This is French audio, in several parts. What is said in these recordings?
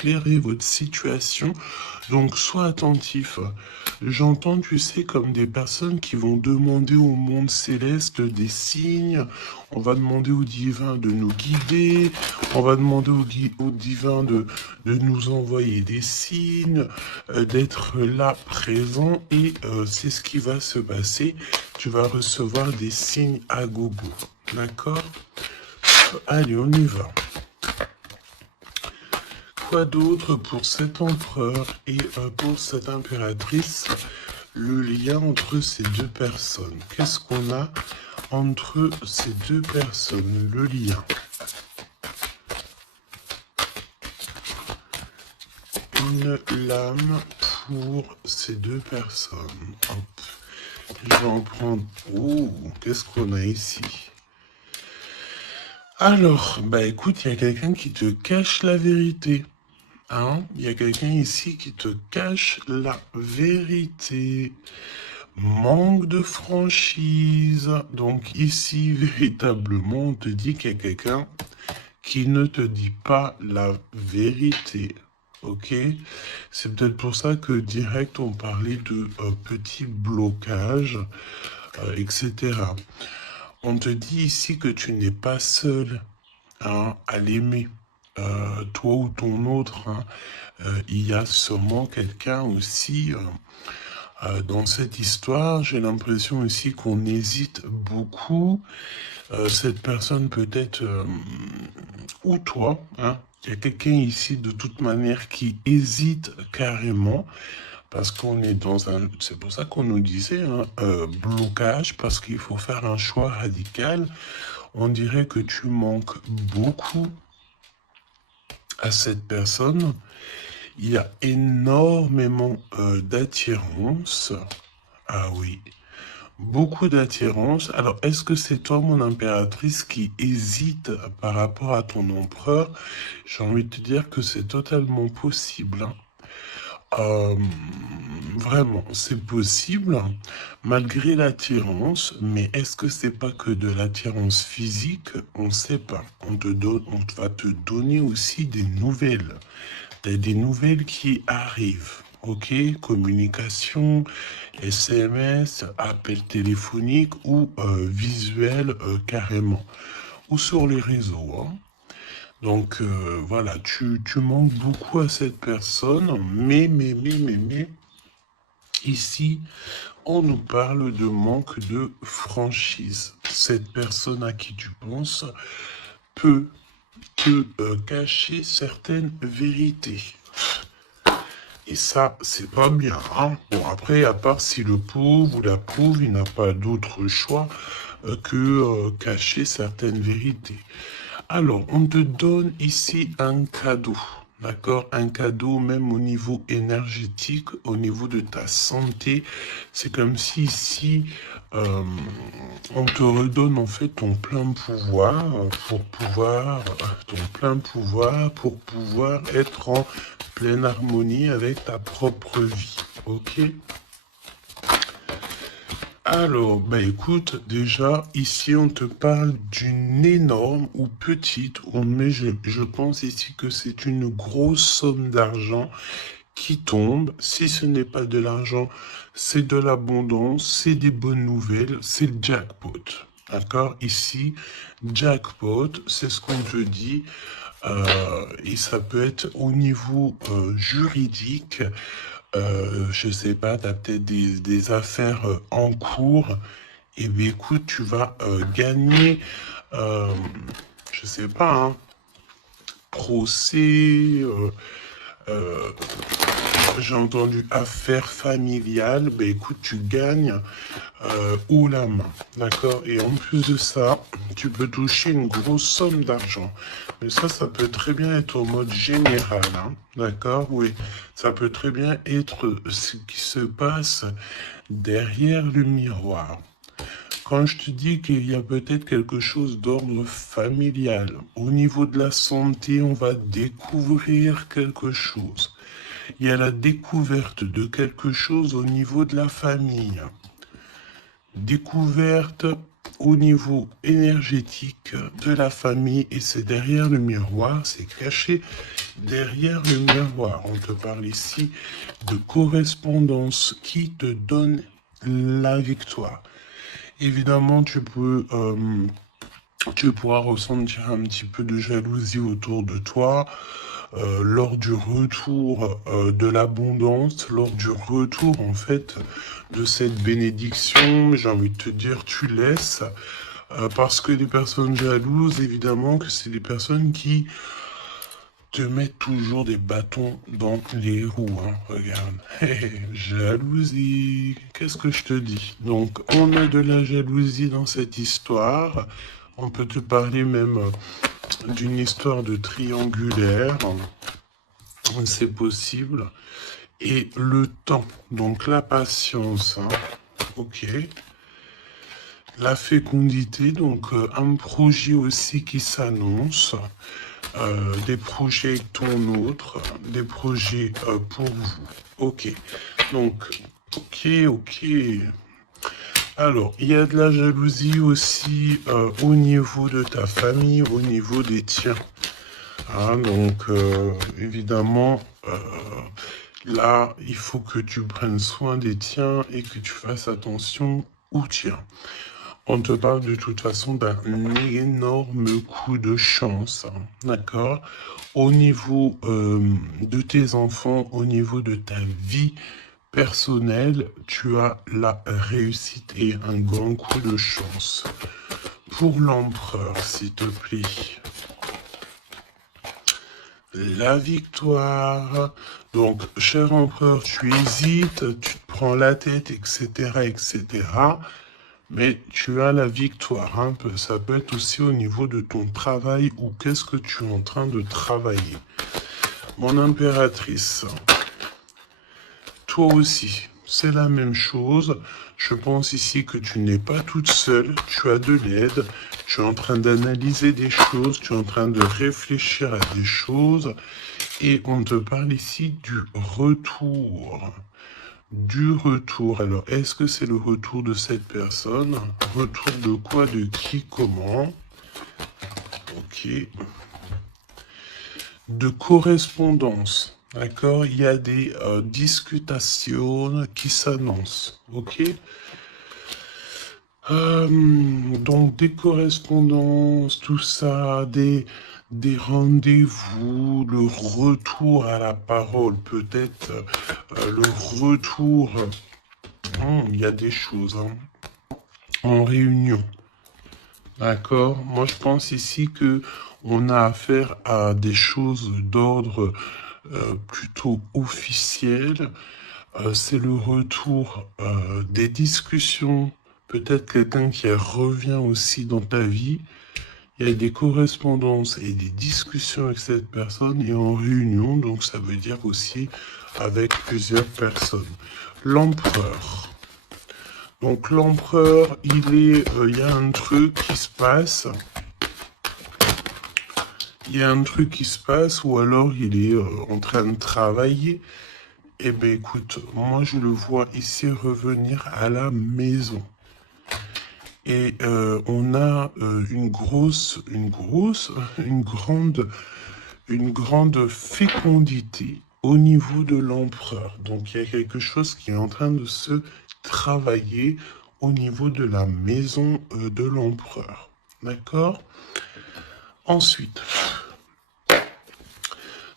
éclairer votre situation. Donc, sois attentif. J'entends, tu sais, comme des personnes qui vont demander au monde céleste des signes. On va demander au divin de nous guider. On va demander au divin de nous envoyer des signes, d'être là, présent. Et c'est ce qui va se passer. Tu vas recevoir des signes à gogo. D'accord? Allez, on y va. Quoi d'autre pour cet empereur et pour cette impératrice? Le lien entre ces deux personnes. Qu'est-ce qu'on a entre ces deux personnes? Le lien. Une lame pour ces deux personnes. Hop. Je vais en prendre... Oh, qu'est-ce qu'on a ici? Alors, bah écoute, il y a quelqu'un qui te cache la vérité. Hein? Il y a quelqu'un ici qui te cache la vérité. Manque de franchise. Donc ici, véritablement, on te dit qu'il y a quelqu'un qui ne te dit pas la vérité. Ok? C'est peut-être pour ça que direct, on parlait de petits blocages, etc. On te dit ici que tu n'es pas seul, hein, à l'aimer. Toi ou ton autre, hein, il y a sûrement quelqu'un aussi dans cette histoire. J'ai l'impression aussi qu'on hésite beaucoup. Cette personne peut-être, ou toi, hein, il y a quelqu'un ici de toute manière qui hésite carrément. Parce qu'on est dans un... C'est pour ça qu'on nous disait, hein, blocage, parce qu'il faut faire un choix radical. On dirait que tu manques beaucoup à cette personne. Il y a énormément d'attirance. Ah oui, beaucoup d'attirance. Alors, est-ce que c'est toi, mon impératrice, qui hésite par rapport à ton empereur? J'ai envie de te dire que c'est totalement possible, hein. Vraiment, c'est possible, malgré l'attirance, mais est-ce que c'est pas que de l'attirance physique? On ne sait pas. On va te donner aussi des nouvelles. Des nouvelles qui arrivent, ok? Communication, SMS, appel téléphonique ou visuel carrément. Ou sur les réseaux, hein. Donc voilà, tu manques beaucoup à cette personne, mais, ici, on nous parle de manque de franchise. Cette personne à qui tu penses peut te cacher certaines vérités. Et ça, c'est pas bien, hein. Bon, après, à part si le pauvre ou la pauvre, il n'a pas d'autre choix que cacher certaines vérités. Alors, on te donne ici un cadeau, d'accord? Un cadeau même au niveau énergétique, au niveau de ta santé. C'est comme si ici, on te redonne en fait ton plein pouvoir pour pouvoir être en pleine harmonie avec ta propre vie, ok? Alors, bah écoute, déjà, ici, on te parle d'une énorme ou petite, mais je pense ici que c'est une grosse somme d'argent qui tombe. Si ce n'est pas de l'argent, c'est de l'abondance, c'est des bonnes nouvelles, c'est le jackpot. D'accord? Ici, jackpot, c'est ce qu'on te dit. Et ça peut être au niveau juridique. Je sais pas, tu as peut-être des affaires en cours. Et bien écoute, tu vas gagner, je sais pas, hein, procès, euh, j'ai entendu affaires familiales. Ben écoute, tu gagnes haut la main, d'accord? Et en plus de ça, tu peux toucher une grosse somme d'argent. Mais ça peut très bien être au mode général, hein, d'accord? Oui, ça peut très bien être ce qui se passe derrière le miroir. Quand je te dis qu'il y a peut-être quelque chose d'ordre familial, au niveau de la santé, on va découvrir quelque chose. Il y a la découverte de quelque chose au niveau de la famille. Découverte au niveau énergétique de la famille et c'est derrière le miroir, c'est caché derrière le miroir. On te parle ici de correspondance qui te donne la victoire. Évidemment, tu pourras ressentir un petit peu de jalousie autour de toi lors du retour de l'abondance, lors du retour en fait de cette bénédiction. J'ai envie de te dire, tu laisses parce que les personnes jalouses, évidemment, que c'est des personnes qui te mettent toujours des bâtons dans les roues. Hein. Regarde, jalousie, qu'est-ce que je te dis? Donc, on a de la jalousie dans cette histoire. On peut te parler même d'une histoire de triangulaire. C'est possible. Et le temps, donc la patience. Hein. Ok. La fécondité, donc un projet aussi qui s'annonce. Des projets avec ton autre, des projets pour vous. Ok. Donc, ok. Alors, il y a de la jalousie aussi au niveau de ta famille, au niveau des tiens. Hein, donc, évidemment, là, il faut que tu prennes soin des tiens et que tu fasses attention aux tiens. On te parle de toute façon d'un énorme coup de chance, hein, d'accord? Au niveau de tes enfants, au niveau de ta vie personnelle, tu as la réussite et un grand coup de chance. Pour l'empereur, s'il te plaît. La victoire. Donc, cher empereur, tu hésites, tu te prends la tête, etc., etc., mais tu as la victoire. Hein. Ça peut être aussi au niveau de ton travail ou qu'est-ce que tu es en train de travailler. Mon impératrice, toi aussi, c'est la même chose. Je pense ici que tu n'es pas toute seule, tu as de l'aide, tu es en train d'analyser des choses, tu es en train de réfléchir à des choses et on te parle ici du retour. Du retour. Alors, est-ce que c'est le retour de cette personne? Retour de quoi? De qui? Comment? Ok. De correspondance. D'accord? Il y a des discutations qui s'annoncent. Ok? Donc, des correspondances, tout ça, des rendez-vous, le retour à la parole, peut-être le retour. Il y a des choses hein, en réunion. D'accord? Moi, je pense ici que on a affaire à des choses d'ordre plutôt officiel. C'est le retour des discussions. Peut-être quelqu'un qui revient aussi dans ta vie. Il y a des correspondances et des discussions avec cette personne et en réunion. Donc, ça veut dire aussi avec plusieurs personnes. L'empereur. Donc l'empereur, il y a un truc qui se passe. Il y a un truc qui se passe ou alors il est en train de travailler. Eh bien écoute, moi je le vois ici revenir à la maison. Et on a une grande fécondité au niveau de l'empereur. Donc il y a quelque chose qui est en train de se travailler au niveau de la maison de l'empereur. D'accord? Ensuite,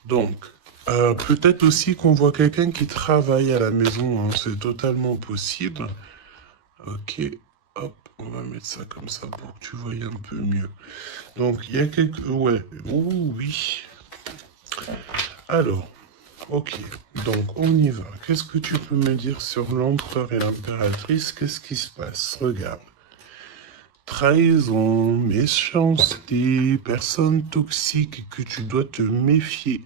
donc, peut-être aussi qu'on voit quelqu'un qui travaille à la maison, hein, c'est totalement possible. Ok, hop, on va mettre ça comme ça pour que tu voyes un peu mieux. Donc, il y a quelques... Ouais, oui. Alors, ok, donc on y va. Qu'est-ce que tu peux me dire sur l'empereur et l'impératrice? Qu'est-ce qui se passe? Regarde. Trahison, méchanceté, personne toxique que tu dois te méfier.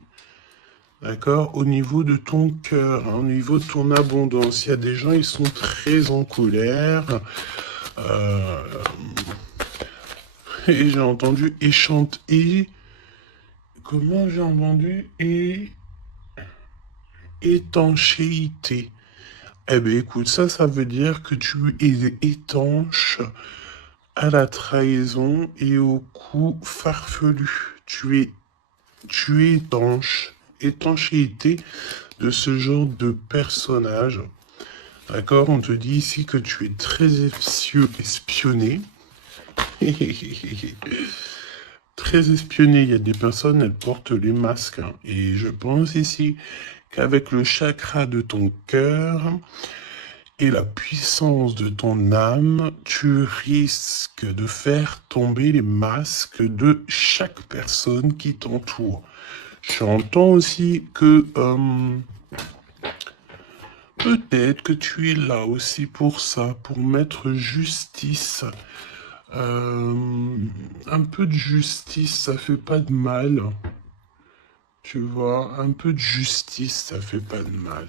D'accord? Au niveau de ton cœur, hein, au niveau de ton abondance, il y a des gens, ils sont très en colère. Euh, et j'ai entendu échanter. Comment j'ai entendu? Étanchéité. Eh bien, écoute, ça veut dire que tu es étanche à la trahison et au coup farfelu. Tu es étanche. Étanchéité de ce genre de personnage. D'accord? On te dit ici que tu es très espionné. Très espionné. Il y a des personnes, elles portent les masques, hein. Et je pense ici qu'avec le chakra de ton cœur et la puissance de ton âme, tu risques de faire tomber les masques de chaque personne qui t'entoure. J'entends aussi que peut-être que tu es là aussi pour ça, pour mettre justice. Un peu de justice, ça fait pas de mal. Tu vois, un peu de justice, ça fait pas de mal.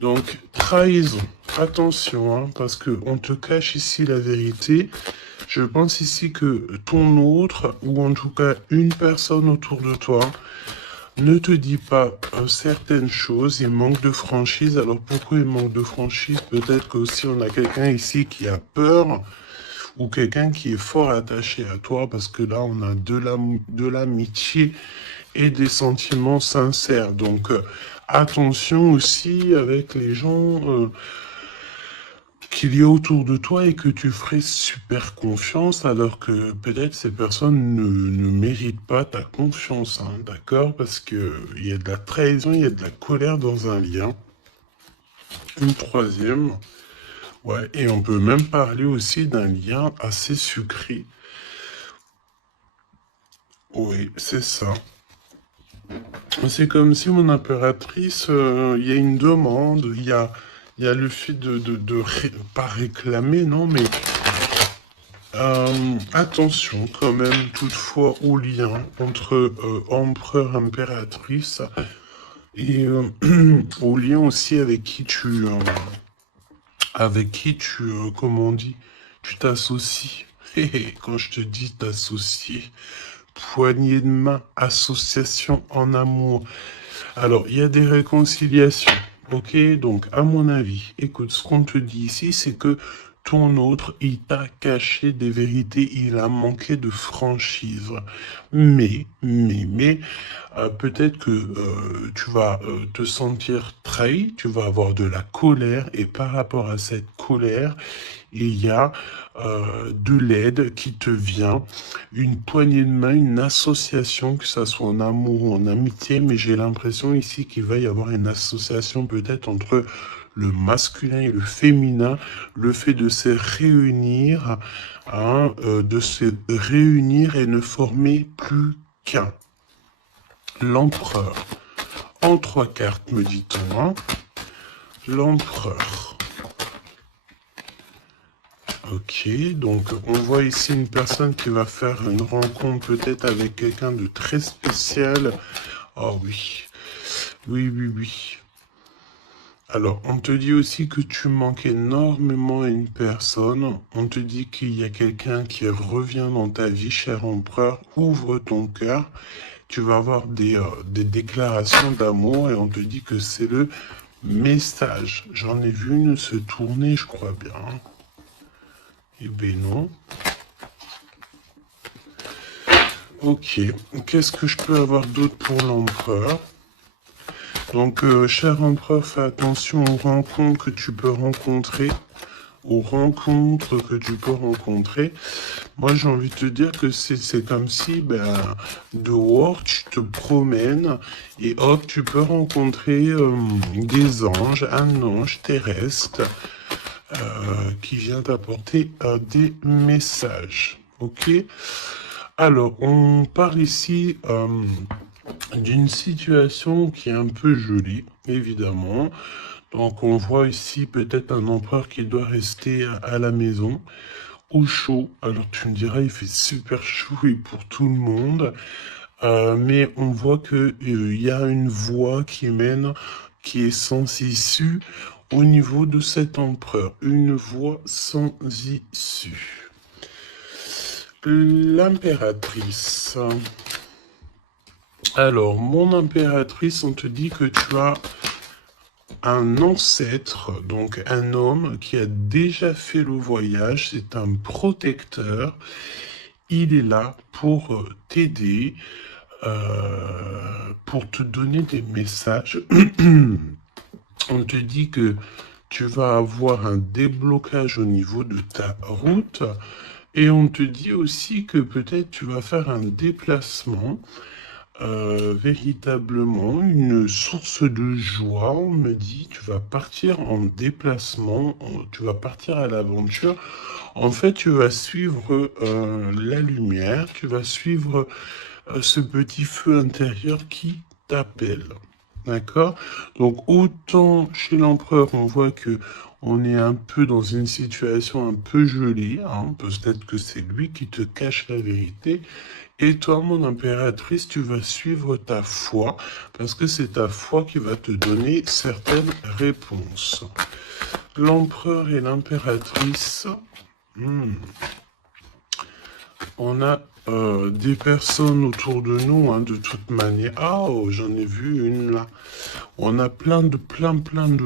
Donc, trahison. Attention, hein, parce que on te cache ici la vérité. Je pense ici que ton autre, ou en tout cas une personne autour de toi, ne te dit pas certaines choses, il manque de franchise. Alors pourquoi il manque de franchise? Peut-être qu'aussi on a quelqu'un ici qui a peur, ou quelqu'un qui est fort attaché à toi, parce que là on a de l'amitié et des sentiments sincères. Donc attention aussi avec les gens qu'il y a autour de toi et que tu ferais super confiance, alors que peut-être ces personnes ne méritent pas ta confiance, hein, d'accord? Parce que il y a de la trahison, il y a de la colère dans un lien. Une troisième, ouais, et on peut même parler aussi d'un lien assez sucré. Oui, c'est ça. C'est comme si mon impératrice, il y a une demande, il y a le fait pas réclamer, non, mais attention quand même toutefois au lien entre empereur, impératrice et au lien aussi avec qui tu, comment on dit, tu t'associes. Quand je te dis t'associer, poignée de main, association en amour. Alors, il y a des réconciliations, ok? Donc, à mon avis, écoute, ce qu'on te dit ici, c'est que ton autre, il t'a caché des vérités, il a manqué de franchise. Mais, peut-être que tu vas te sentir trahi, tu vas avoir de la colère, et par rapport à cette colère, il y a de l'aide qui te vient, une poignée de main, une association, que ça soit en amour ou en amitié, mais j'ai l'impression ici qu'il va y avoir une association peut-être entre le masculin et le féminin, le fait de se réunir, hein, de se réunir et ne former plus qu'un. L'empereur. En 3 cartes, me dit-on, hein. L'empereur. Ok, donc on voit ici une personne qui va faire une rencontre peut-être avec quelqu'un de très spécial. Oh oui, oui. Alors, on te dit aussi que tu manques énormément à une personne. On te dit qu'il y a quelqu'un qui revient dans ta vie, cher empereur. Ouvre ton cœur. Tu vas avoir des déclarations d'amour et on te dit que c'est le message. J'en ai vu une se tourner, je crois bien. Eh ben non. Ok, qu'est-ce que je peux avoir d'autre pour l'empereur? Donc, cher empereur, fais attention aux rencontres que tu peux rencontrer. Aux rencontres que tu peux rencontrer. Moi, j'ai envie de te dire que c'est comme si, ben, dehors, tu te promènes et hop, tu peux rencontrer des anges, un ange terrestre qui vient t'apporter des messages. Ok? Alors, on parle ici d'une situation qui est un peu jolie, évidemment. Donc, on voit ici peut-être un empereur qui doit rester à la maison, au chaud. Alors, tu me diras, il fait super chaud et pour tout le monde. Mais on voit que il y a une voie qui mène, qui est sans issue au niveau de cet empereur. Une voie sans issue. L'impératrice. Alors, mon impératrice, on te dit que tu as un ancêtre, donc un homme qui a déjà fait le voyage, c'est un protecteur. Il est là pour t'aider, pour te donner des messages. On te dit que tu vas avoir un déblocage au niveau de ta route et on te dit aussi que peut-être tu vas faire un déplacement, véritablement une source de joie. On me dit tu vas partir en déplacement, tu vas partir à l'aventure. En fait, tu vas suivre la lumière, tu vas suivre ce petit feu intérieur qui t'appelle. D'accord? Donc, autant chez l'empereur, on voit que on est un peu dans une situation un peu gelée, hein. Peut-être que c'est lui qui te cache la vérité. Et toi, mon impératrice, tu vas suivre ta foi, parce que c'est ta foi qui va te donner certaines réponses. L'empereur et l'impératrice, on a des personnes autour de nous, hein, de toute manière. Ah, oh, j'en ai vu une là. On a plein de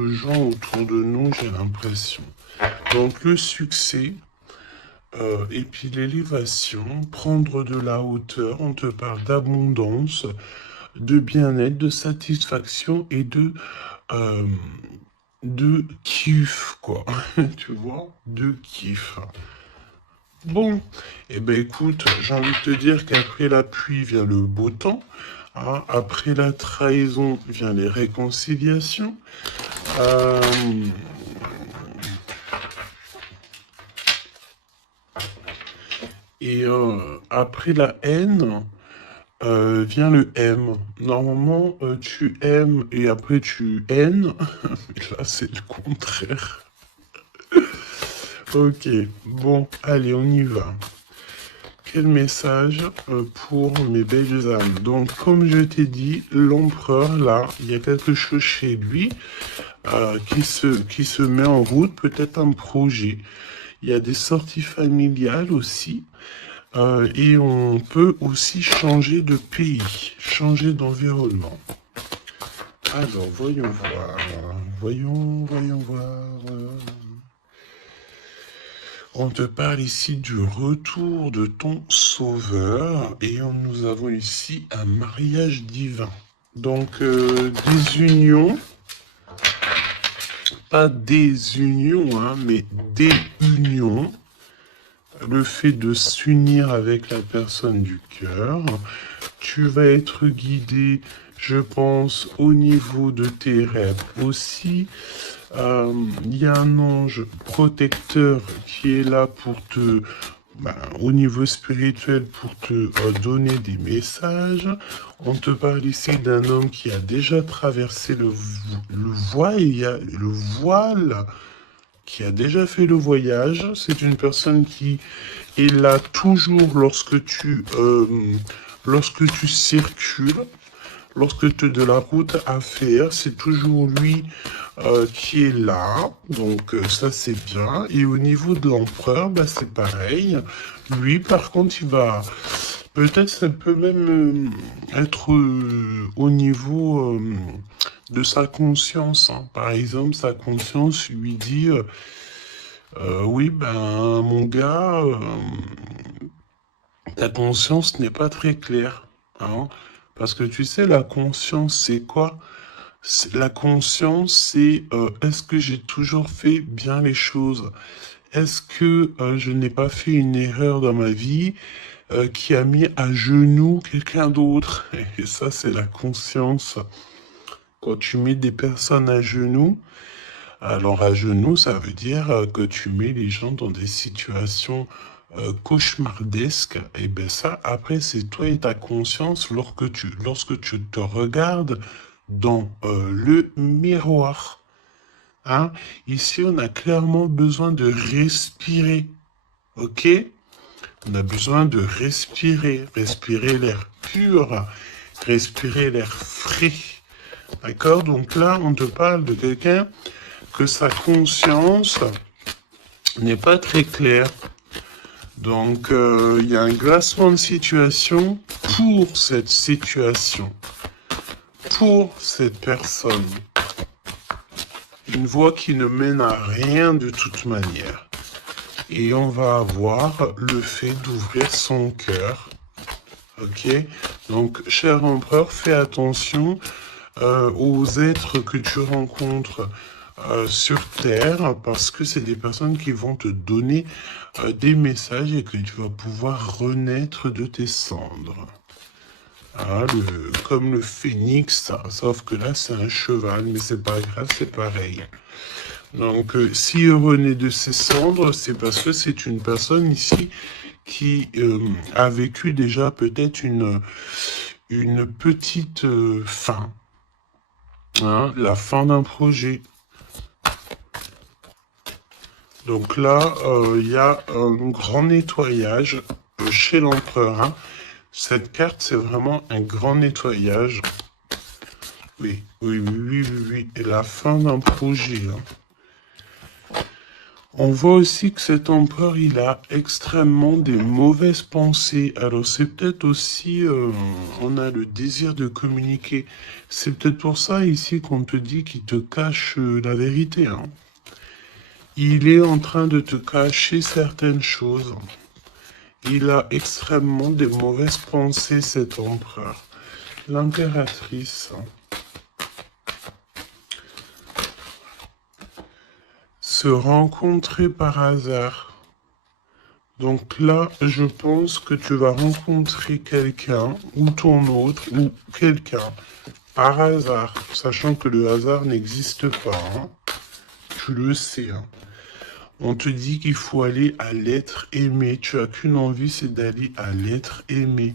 gens autour de nous, j'ai l'impression. Donc le succès, et puis l'élévation, prendre de la hauteur, on te parle d'abondance, de bien-être, de satisfaction et de kiff, quoi. Tu vois, de kiff. Bon, eh ben écoute, j'ai envie de te dire qu'après la pluie vient le beau temps, hein. Après la trahison vient les réconciliations. Euh, et après la haine vient le M. Normalement, tu aimes et après tu haines. Là, c'est le contraire. Ok, bon, allez, on y va. Quel message pour mes belles âmes. Donc, comme je t'ai dit, l'empereur, là, il y a quelque chose chez lui qui se met en route, peut-être un projet. Il y a des sorties familiales aussi. Et on peut aussi changer de pays, changer d'environnement. Alors, voyons voir. Voyons voir. On te parle ici du retour de ton sauveur et nous avons ici un mariage divin. Donc des unions, pas des unions, hein, mais des unions. Le fait de s'unir avec la personne du cœur. Tu vas être guidé, je pense, au niveau de tes rêves aussi. Il y a un ange protecteur qui est là pour te, au niveau spirituel, pour te donner des messages. On te parle ici d'un homme qui a déjà traversé le voile, il y a le voile, qui a déjà fait le voyage. C'est une personne qui est là toujours lorsque tu circules. Lorsque tu as de la route à faire, c'est toujours lui qui est là. Donc ça c'est bien. Et au niveau de l'empereur, c'est pareil. Lui par contre il va... Peut-être ça peut même être au niveau de sa conscience, hein. Par exemple, sa conscience lui dit oui, mon gars, ta conscience n'est pas très claire, hein. Parce que tu sais, la conscience, c'est quoi? La conscience, c'est est-ce que j'ai toujours fait bien les choses? Est-ce que je n'ai pas fait une erreur dans ma vie qui a mis à genoux quelqu'un d'autre? Et ça, c'est la conscience. Quand tu mets des personnes à genoux, alors à genoux, ça veut dire que tu mets les gens dans des situations cauchemardesques. Et bien ça, après, c'est toi et ta conscience lorsque tu te regardes dans le miroir. Hein? Ici, on a clairement besoin de respirer. Ok? On a besoin de respirer l'air pur, respirer l'air frais. D'accord? Donc là, on te parle de quelqu'un que sa conscience n'est pas très claire. Donc, il y a un glacement de situation pour cette situation, pour cette personne. Une voie qui ne mène à rien de toute manière. Et on va avoir le fait d'ouvrir son cœur. Ok? Donc, cher empereur, fais attention aux êtres que tu rencontres sur Terre, parce que c'est des personnes qui vont te donner des messages et que tu vas pouvoir renaître de tes cendres. Ah, comme le phénix, sauf que là c'est un cheval, mais c'est pas grave, c'est pareil. Donc s'il renaît de ses cendres, c'est parce que c'est une personne ici qui a vécu déjà peut-être une petite fin. Hein, la fin d'un projet. Donc là, il y a un grand nettoyage chez l'empereur. Hein. Cette carte, c'est vraiment un grand nettoyage. Oui, oui, oui, oui, oui, oui. Et la fin d'un projet. Hein. On voit aussi que cet empereur, il a extrêmement des mauvaises pensées. Alors c'est peut-être aussi, on a le désir de communiquer. C'est peut-être pour ça ici qu'on te dit qu'il te cache la vérité. Hein. Il est en train de te cacher certaines choses. Il a extrêmement des mauvaises pensées, cet empereur. L'impératrice. Se rencontrer par hasard. Donc là, je pense que tu vas rencontrer quelqu'un, ou ton autre, ou quelqu'un, par hasard, sachant que le hasard n'existe pas. Hein. Tu le sais. Hein. On te dit qu'il faut aller à l'être aimé. Tu as qu'une envie, c'est d'aller à l'être aimé.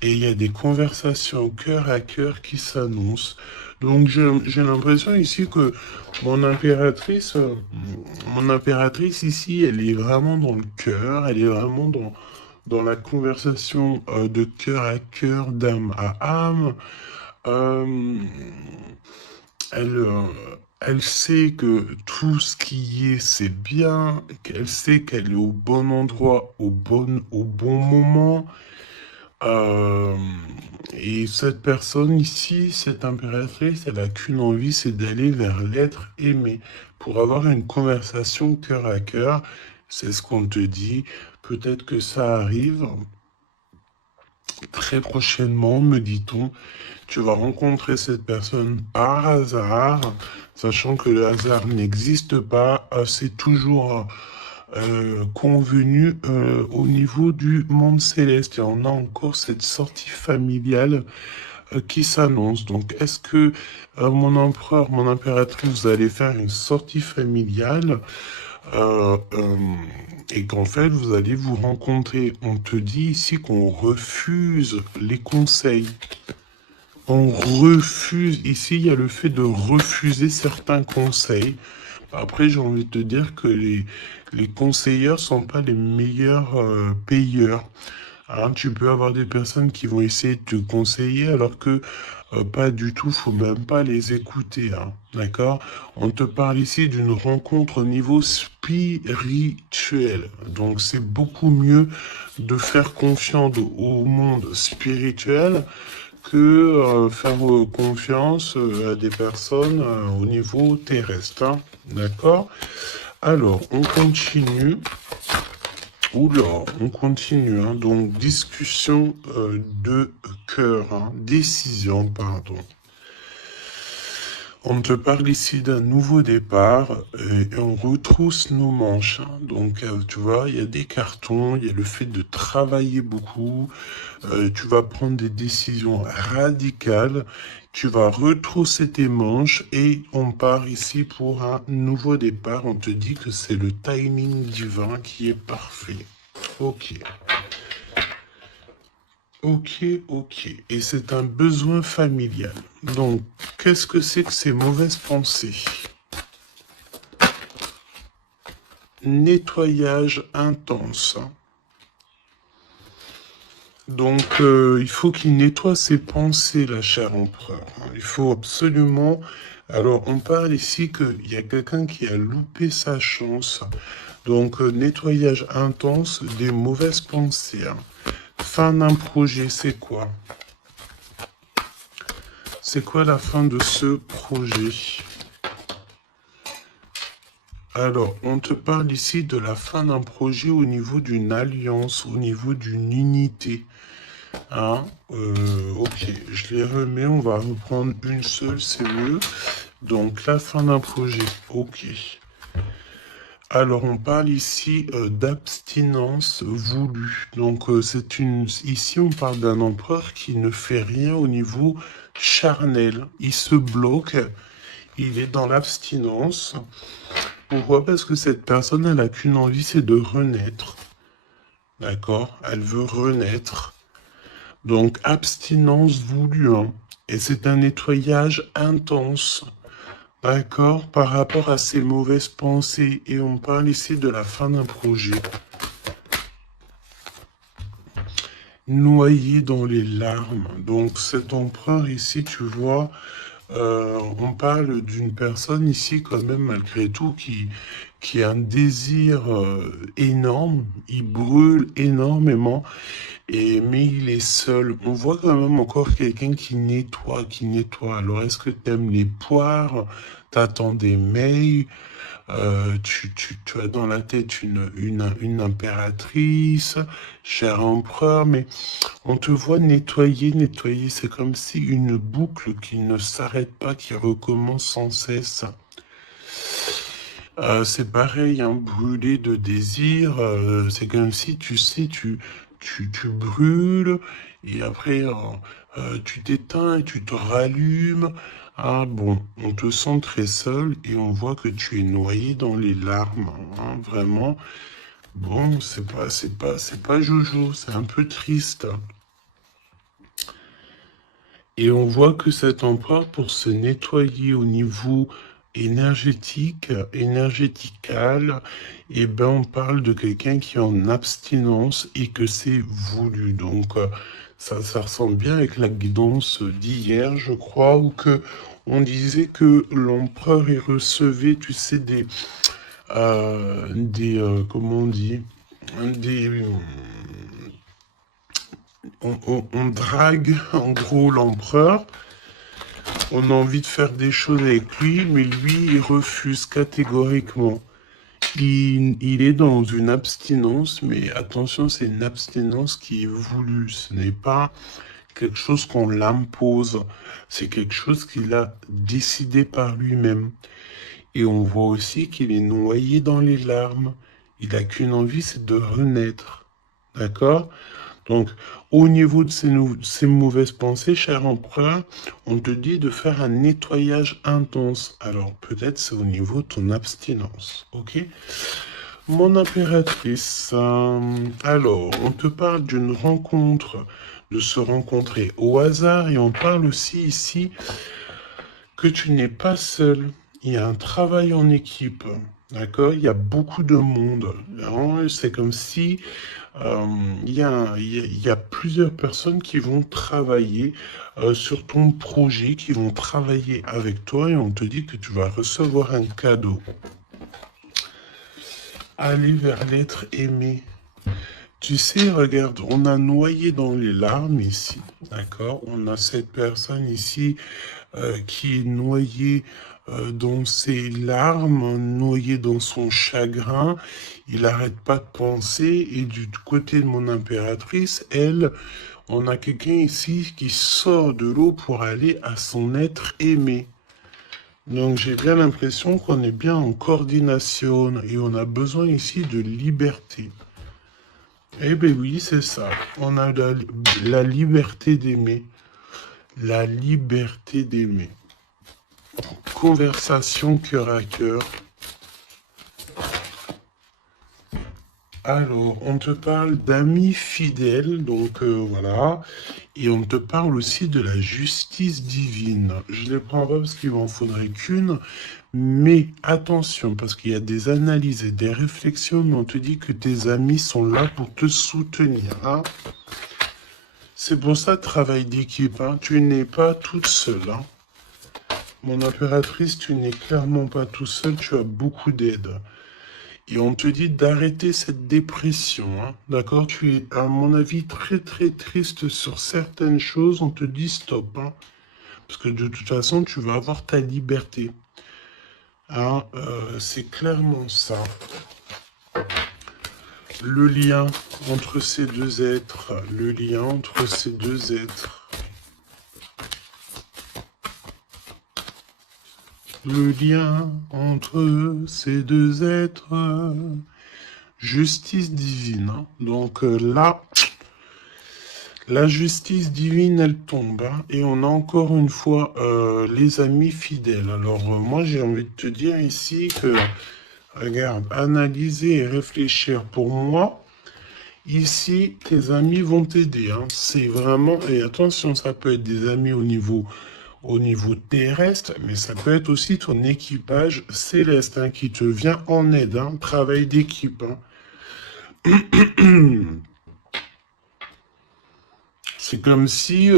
Et il y a des conversations cœur à cœur qui s'annoncent. Donc j'ai l'impression ici que mon impératrice ici, elle est vraiment dans le cœur, elle est vraiment dans la conversation de cœur à cœur, d'âme à âme. Euh, elle, euh, elle sait que tout ce qui est, c'est bien, qu'elle sait qu'elle est au bon endroit, au bon moment. Euh, et cette personne ici, cette impératrice, elle a qu'une envie, c'est d'aller vers l'être aimé. Pour avoir une conversation cœur à cœur, c'est ce qu'on te dit. Peut-être que ça arrive très prochainement, me dit-on. Tu vas rencontrer cette personne par hasard, sachant que le hasard n'existe pas. C'est toujours convenu au niveau du monde céleste. Et on a encore cette sortie familiale qui s'annonce. Donc, est-ce que mon empereur, mon impératrice, vous allez faire une sortie familiale euh, euh, et qu'en fait, vous allez vous rencontrer? On te dit ici qu'on refuse les conseils. On refuse, ici il y a le fait de refuser certains conseils. Après, j'ai envie de te dire que les conseilleurs sont pas les meilleurs payeurs. Hein, tu peux avoir des personnes qui vont essayer de te conseiller alors que pas du tout, faut même pas les écouter. Hein, d'accord? On te parle ici d'une rencontre au niveau spirituel. Donc c'est beaucoup mieux de faire confiance au monde spirituel que faire confiance à des personnes au niveau terrestre. Hein, d'accord? Alors, on continue. Oula, on continue. Hein, donc, discussion de cœur. Hein, décision, pardon. On te parle ici d'un nouveau départ et on retrousse nos manches. Hein. Donc, tu vois, il y a des cartons, il y a le fait de travailler beaucoup. Tu vas prendre des décisions radicales. Tu vas retrousser tes manches et on part ici pour un nouveau départ. On te dit que c'est le timing divin qui est parfait. Ok. Ok, ok. Et c'est un besoin familial. Donc, qu'est-ce que c'est que ces mauvaises pensées? Nettoyage intense. Donc, il faut qu'il nettoie ses pensées, la chère empereur. Il faut absolument... Alors, on parle ici qu'il y a quelqu'un qui a loupé sa chance. Donc, nettoyage intense des mauvaises pensées. Fin d'un projet, c'est quoi? C'est quoi la fin de ce projet? Alors, on te parle ici de la fin d'un projet au niveau d'une alliance, au niveau d'une unité. Hein, ok, je les remets, on va reprendre une seule, c'est mieux. Donc, la fin d'un projet, ok. Alors, on parle ici d'abstinence voulue. Donc, ici, on parle d'un empereur qui ne fait rien au niveau charnel. Il se bloque, il est dans l'abstinence. Pourquoi? Parce que cette personne, elle n'a qu'une envie, c'est de renaître. D'accord? Elle veut renaître. Donc, abstinence voulue, hein. Et c'est un nettoyage intense. D'accord? Par rapport à ses mauvaises pensées. Et on parle ici de la fin d'un projet. Noyé dans les larmes. Donc, cet empereur ici, tu vois, on parle d'une personne ici, quand même, malgré tout, qui a un désir énorme. Il brûle énormément. Mais il est seul. On voit quand même encore quelqu'un qui nettoie, qui nettoie. Alors, est-ce que tu aimes les poires? T'attends des mails? Tu as dans la tête une impératrice, cher empereur, mais on te voit nettoyer, nettoyer. C'est comme si une boucle qui ne s'arrête pas, qui recommence sans cesse. C'est pareil, hein, brûler de désir, c'est comme si, tu sais, tu brûles, et après, tu t'éteins et tu te rallumes. Ah bon, on te sent très seul, et on voit que tu es noyé dans les larmes, hein, vraiment. Bon, c'est pas jojo, c'est un peu triste. Et on voit que cet empereur, pour se nettoyer au niveau énergétique, énergétical, eh ben, on parle de quelqu'un qui est en abstinence et que c'est voulu. Donc, ça ressemble bien avec la guidance d'hier, je crois, où que on disait que l'empereur, il recevait, tu sais, comment on dit, des, on drague en gros l'empereur. On a envie de faire des choses avec lui, mais lui, il refuse catégoriquement. Il est dans une abstinence, mais attention, c'est une abstinence qui est voulue. Ce n'est pas quelque chose qu'on l'impose. C'est quelque chose qu'il a décidé par lui-même. Et on voit aussi qu'il est noyé dans les larmes. Il n'a qu'une envie, c'est de renaître. D'accord? Donc, au niveau de ces mauvaises pensées, cher empereur, on te dit de faire un nettoyage intense. Alors, peut-être c'est au niveau de ton abstinence, ok? Mon impératrice, alors, on te parle d'une rencontre, de se rencontrer au hasard, et on parle aussi ici que tu n'es pas seul. Il y a un travail en équipe, d'accord? Il y a beaucoup de monde. Hein. C'est comme si il y a plusieurs personnes qui vont travailler sur ton projet, qui vont travailler avec toi et on te dit que tu vas recevoir un cadeau. Aller vers l'être aimé. Tu sais, regarde, on a noyé dans les larmes ici, d'accord? On a cette personne ici qui est noyée dans ses larmes, noyé dans son chagrin. Il n'arrête pas de penser. Et du côté de mon impératrice, elle, on a quelqu'un ici qui sort de l'eau pour aller à son être aimé. Donc j'ai bien l'impression qu'on est bien en coordination et on a besoin ici de liberté. Eh bien oui, c'est ça. On a la liberté d'aimer. La liberté d'aimer. Conversation cœur à cœur. Alors, on te parle d'amis fidèles, donc voilà. Et on te parle aussi de la justice divine. Je ne les prends pas parce qu'il m'en faudrait qu'une. Mais attention, parce qu'il y a des analyses et des réflexions, mais on te dit que tes amis sont là pour te soutenir. Hein. C'est pour ça, travail d'équipe. Hein. Tu n'es pas toute seule. Hein. Mon impératrice, tu n'es clairement pas tout seul, tu as beaucoup d'aide. Et on te dit d'arrêter cette dépression, hein. D'accord? Tu es, à mon avis, très très triste sur certaines choses, on te dit stop, hein. Parce que de toute façon, tu vas avoir ta liberté. Hein, c'est clairement ça. Le lien entre ces deux êtres, le lien entre ces deux êtres. Le lien entre ces deux êtres. Justice divine. Hein. Donc là, la justice divine, elle tombe. Hein, et on a encore une fois les amis fidèles. Alors moi, j'ai envie de te dire ici que, regarde, analyser et réfléchir pour moi. Ici, tes amis vont t'aider. Hein. C'est vraiment... Et attention, ça peut être des amis au niveau terrestre, mais ça peut être aussi ton équipage céleste hein, qui te vient en aide. Hein. Travail d'équipe. Hein. C'est comme si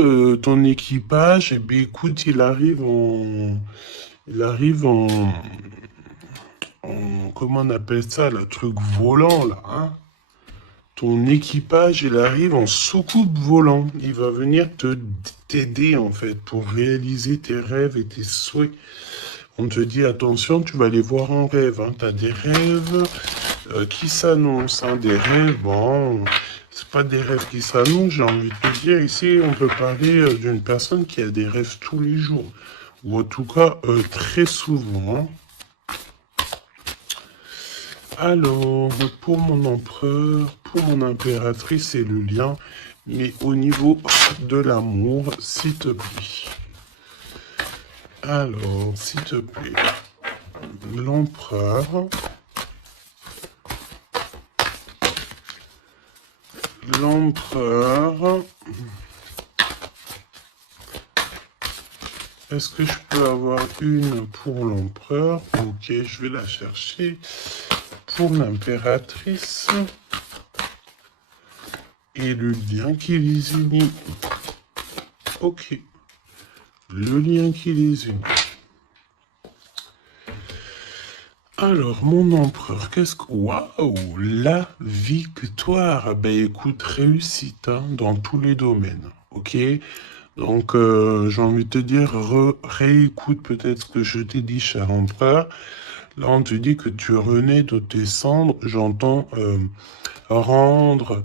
ton équipage, eh bien, écoute, il arrive comment on appelle ça, le truc volant, là, hein. Ton équipage, il arrive en soucoupe volant. Il va venir t'aider, en fait, pour réaliser tes rêves et tes souhaits. On te dit, attention, tu vas les voir en rêve. Hein. Tu as des rêves qui s'annoncent. Hein. Des rêves, bon, c'est pas des rêves qui s'annoncent. J'ai envie de te dire, ici, on peut parler d'une personne qui a des rêves tous les jours. Ou en tout cas, très souvent. Hein. Alors, pour mon empereur, pour mon impératrice, c'est le lien. Mais au niveau de l'amour, s'il te plaît. Alors, s'il te plaît. L'empereur. L'empereur. Est-ce que je peux avoir une pour l'empereur? Ok, je vais la chercher. Pour l'impératrice. Et le lien qui les unit. Ok. Le lien qui les unit. Alors, mon empereur, qu'est-ce que... Waouh! La victoire! Ben écoute, réussite hein, dans tous les domaines. Ok? Donc, j'ai envie de te dire, réécoute peut-être ce que je t'ai dit, cher empereur. Là, on te dit que tu renais de tes cendres. J'entends rendre...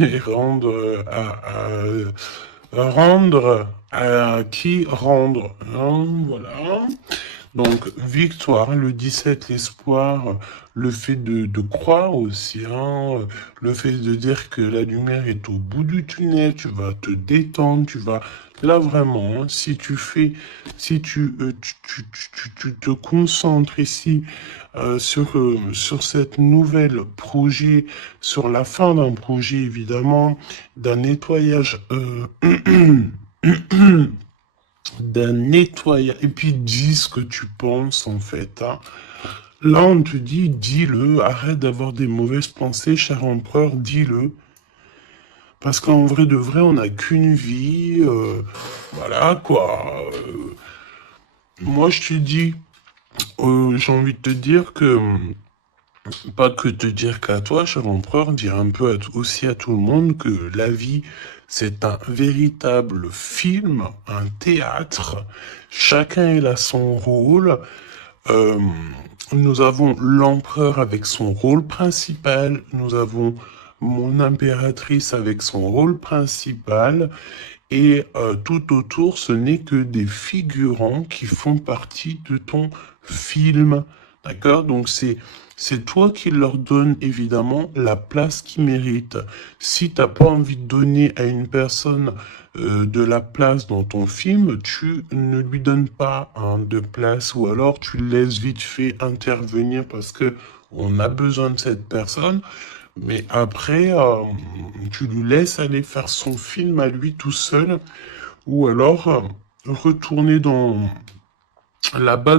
et rendre rendre à qui rendre. Hein, voilà. Donc, victoire, le 17, l'espoir, le fait de croire aussi, hein, le fait de dire que la lumière est au bout du tunnel, tu vas te détendre, tu vas... Là, vraiment, hein, si tu fais, si tu te concentres ici sur cette nouvelle projet, sur la fin d'un projet, évidemment, d'un nettoyage... d'un nettoyage. Et puis dis ce que tu penses en fait. Hein. Là, on te dit, dis-le, arrête d'avoir des mauvaises pensées, cher empereur, dis-le. Parce qu'en vrai de vrai, on n'a qu'une vie. Voilà quoi. Moi, je te dis, j'ai envie de te dire que. Pas que te dire qu'à toi, cher empereur, dire un peu aussi à tout le monde que la vie, c'est un véritable film, un théâtre. Chacun il a son rôle. Euh, nous avons l'empereur avec son rôle principal. Nous avons mon impératrice avec son rôle principal. Et tout autour, ce n'est que des figurants qui font partie de ton film. D'accord? Donc c'est toi qui leur donne évidemment la place qu'ils méritent. Si t'as pas envie de donner à une personne de la place dans ton film, tu ne lui donnes pas hein, de place ou alors tu laisses vite fait intervenir parce que on a besoin de cette personne. Mais après, tu lui laisses aller faire son film à lui tout seul ou alors retourner là-bas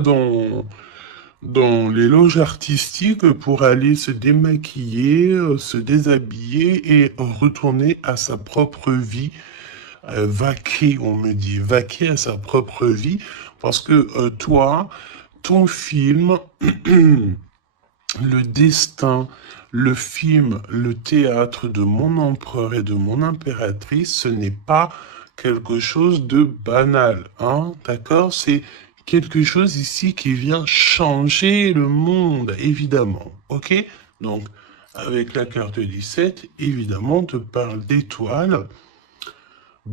dans les loges artistiques pour aller se démaquiller, se déshabiller et retourner à sa propre vie, vaquer, on me dit, vaquer à sa propre vie, parce que toi, ton film, le destin, le film, le théâtre de mon empereur et de mon impératrice, ce n'est pas quelque chose de banal, hein, d'accord? C'est quelque chose ici qui vient changer le monde, évidemment. Ok? Donc, avec la carte 17, évidemment, on te parle d'étoiles,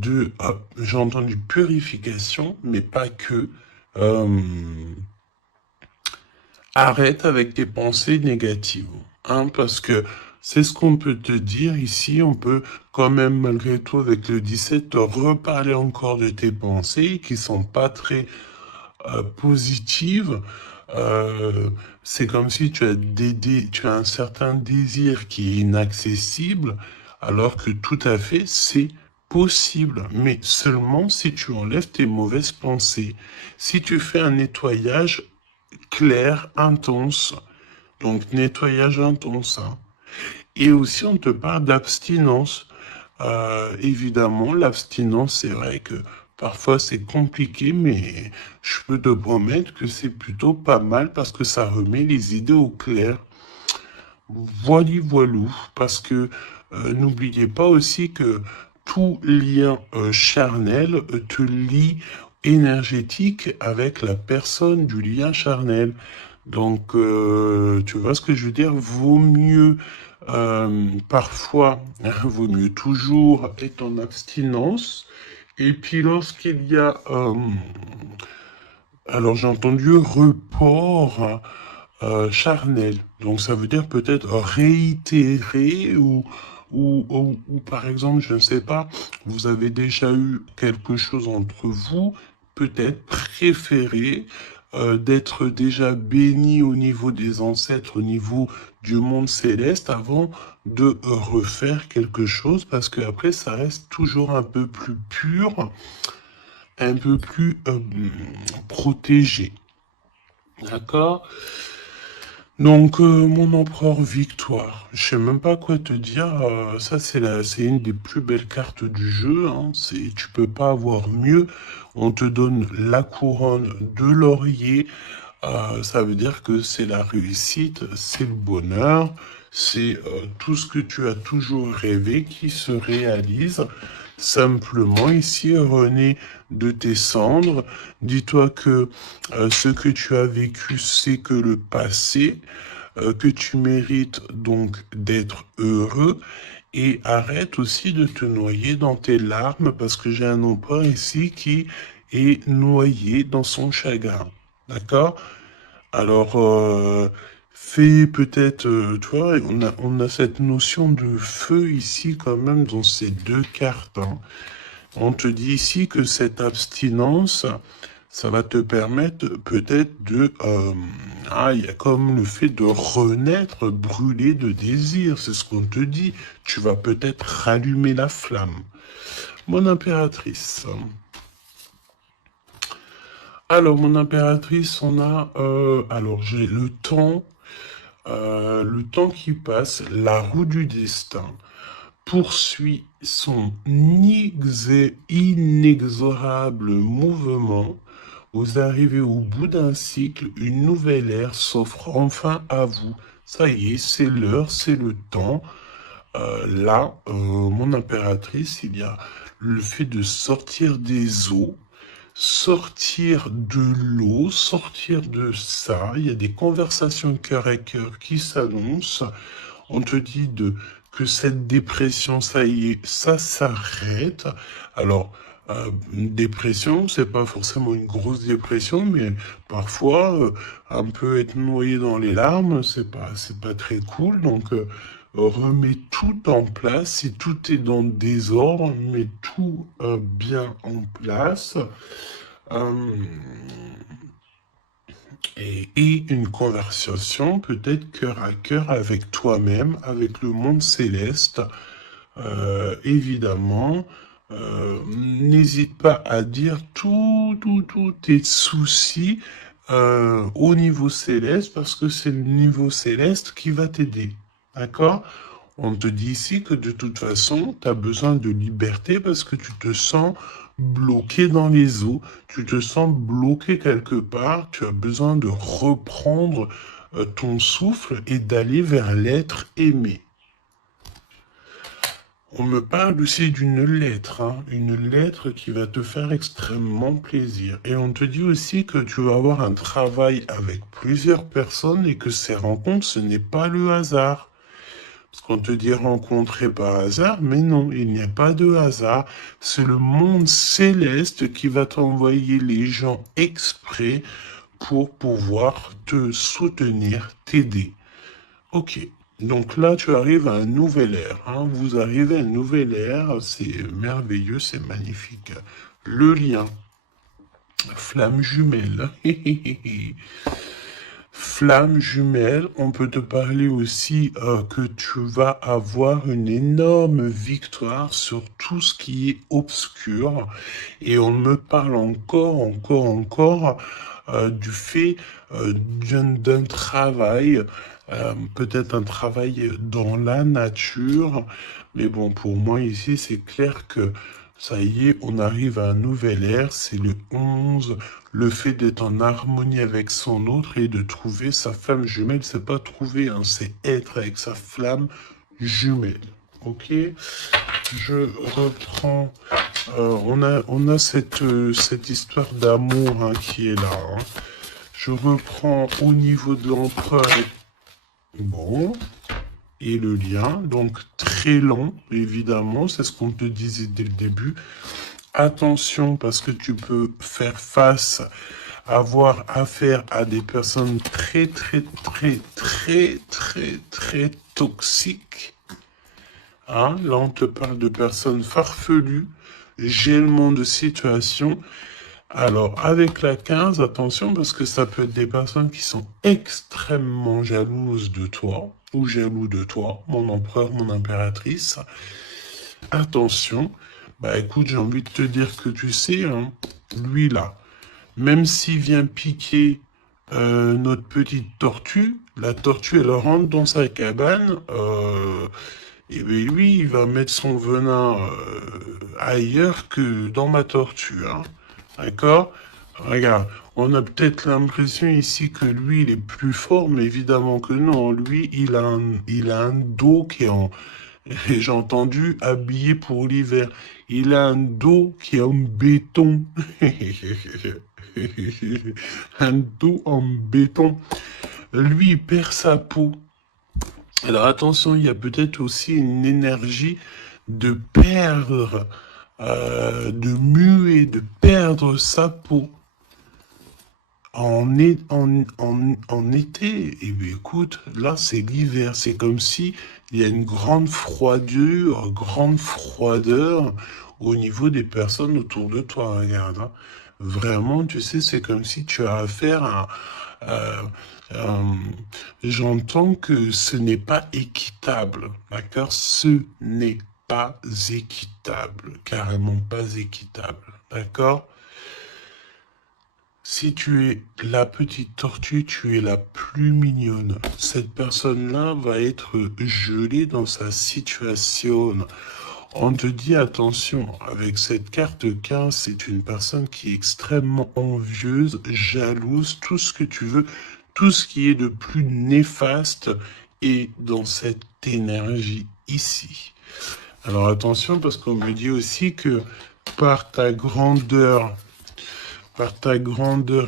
j'ai entendu purification, mais pas que. Euh, Arrête avec tes pensées négatives, hein, parce que c'est ce qu'on peut te dire ici. On peut quand même, malgré tout, avec le 17, te reparler encore de tes pensées qui sont pas très positives. Euh, c'est comme si tu as un certain désir qui est inaccessible, alors que tout à fait, c'est possible, mais seulement si tu enlèves tes mauvaises pensées. Si tu fais un nettoyage clair, intense. Donc, nettoyage intense. Hein. Et aussi, on te parle d'abstinence. Évidemment, l'abstinence, c'est vrai que parfois c'est compliqué, mais je peux te promettre que c'est plutôt pas mal parce que ça remet les idées au clair. Voilou, parce que n'oubliez pas aussi que tout lien charnel te lie énergétique avec la personne du lien charnel. Donc, tu vois ce que je veux dire? Vaut mieux parfois, vaut mieux toujours être en abstinence. Et puis lorsqu'il y a, alors j'ai entendu report charnel. Donc ça veut dire peut-être réitérer ou par exemple, je ne sais pas, vous avez déjà eu quelque chose entre vous, peut-être préféré d'être déjà béni au niveau des ancêtres, au niveau du monde céleste avant de refaire quelque chose parce que après ça reste toujours un peu plus pur, un peu plus protégé. D'accord? Donc, mon empereur Victoire, je sais même pas quoi te dire, ça c'est une des plus belles cartes du jeu, hein, tu peux pas avoir mieux, on te donne la couronne de laurier, ça veut dire que c'est la réussite, c'est le bonheur, c'est tout ce que tu as toujours rêvé qui se réalise. Simplement, ici, René, de tes cendres, dis-toi que ce que tu as vécu, c'est que le passé, que tu mérites donc d'être heureux et arrête aussi de te noyer dans tes larmes parce que j'ai un empereur ici qui est noyé dans son chagrin. D'accord? Alors, fais peut-être, tu vois, on a cette notion de feu ici quand même dans ces deux cartes. Hein. On te dit ici que cette abstinence, ça va te permettre peut-être de... il y a comme le fait de renaître brûlé de désir, c'est ce qu'on te dit. Tu vas peut-être rallumer la flamme. Mon impératrice. Alors, mon impératrice, on a... alors, j'ai le temps qui passe, la roue du destin poursuit son inexorable mouvement. Vous arrivez au bout d'un cycle, une nouvelle ère s'offre enfin à vous. Ça y est, c'est l'heure, c'est le temps. Là, mon impératrice, il y a le fait de sortir des eaux, sortir de l'eau, sortir de ça. Il y a des conversations cœur à cœur qui s'annoncent. On te dit que cette dépression, ça y est, ça s'arrête. Alors, une dépression, c'est pas forcément une grosse dépression, mais parfois, un peu être noyé dans les larmes, c'est pas très cool. Donc, remets tout en place. Si tout est dans le désordre, mets tout bien en place. Euh, et une conversation peut-être cœur à cœur avec toi-même, avec le monde céleste. Évidemment, n'hésite pas à dire tous tes soucis au niveau céleste parce que c'est le niveau céleste qui va t'aider. D'accord? On te dit ici que de toute façon, tu as besoin de liberté parce que tu te sens bloqué dans les eaux, tu te sens bloqué quelque part, tu as besoin de reprendre ton souffle et d'aller vers l'être aimé. On me parle aussi d'une lettre, hein, une lettre qui va te faire extrêmement plaisir. Et on te dit aussi que tu vas avoir un travail avec plusieurs personnes et que ces rencontres, ce n'est pas le hasard. Parce qu'on te dit rencontrer par hasard, mais non, il n'y a pas de hasard. C'est le monde céleste qui va t'envoyer les gens exprès pour pouvoir te soutenir, t'aider. Ok. Donc là, tu arrives à un nouvel ère. Hein. Vous arrivez à un nouvel ère. C'est merveilleux, c'est magnifique. Le lien. Flamme jumelle. Flamme jumelle, on peut te parler aussi que tu vas avoir une énorme victoire sur tout ce qui est obscur. Et on me parle encore du fait d'un travail, peut-être un travail dans la nature. Mais bon, pour moi ici, c'est clair que ça y est, on arrive à un nouvel ère, c'est le 11. Le fait d'être en harmonie avec son autre et de trouver sa flamme jumelle, c'est pas trouver, hein, c'est être avec sa flamme jumelle. Ok, je reprends. On a cette histoire d'amour hein, qui est là. Hein. Je reprends au niveau de l'empereur. Bon. Et le lien, donc très long, évidemment, c'est ce qu'on te disait dès le début. Attention, parce que tu peux faire face, avoir affaire à des personnes très toxiques. Hein? Là, on te parle de personnes farfelues, gèlement de situation. Alors, avec la 15, attention, parce que ça peut être des personnes qui sont extrêmement jalouses de toi, ou jaloux de toi, mon empereur, mon impératrice. Attention, bah écoute, j'ai envie de te dire que tu sais, hein, lui là, même s'il vient piquer notre petite tortue, la tortue elle rentre dans sa cabane, et bien lui il va mettre son venin ailleurs que dans ma tortue, hein. D'accord? Regarde, on a peut-être l'impression ici que lui il est plus fort, mais évidemment que non, lui il a un dos qui est en... Et j'ai entendu habillé pour l'hiver. Il a un dos qui est en béton. Un dos en béton. Lui, il perd sa peau. Alors attention, il y a peut-être aussi une énergie de perdre, de muer, de perdre sa peau. En été, et bien écoute, là c'est l'hiver, c'est comme si il y a une grande froidure au niveau des personnes autour de toi, regarde. Hein. Vraiment, tu sais, c'est comme si tu as affaire à... j'entends que ce n'est pas équitable, d'accord? Ce n'est pas équitable, carrément pas équitable, d'accord? Si tu es la petite tortue, tu es la plus mignonne. Cette personne-là va être gelée dans sa situation. On te dit attention, avec cette carte 15, c'est une personne qui est extrêmement envieuse, jalouse, tout ce que tu veux, tout ce qui est de plus néfaste est dans cette énergie ici. Alors attention, parce qu'on me dit aussi que par ta grandeur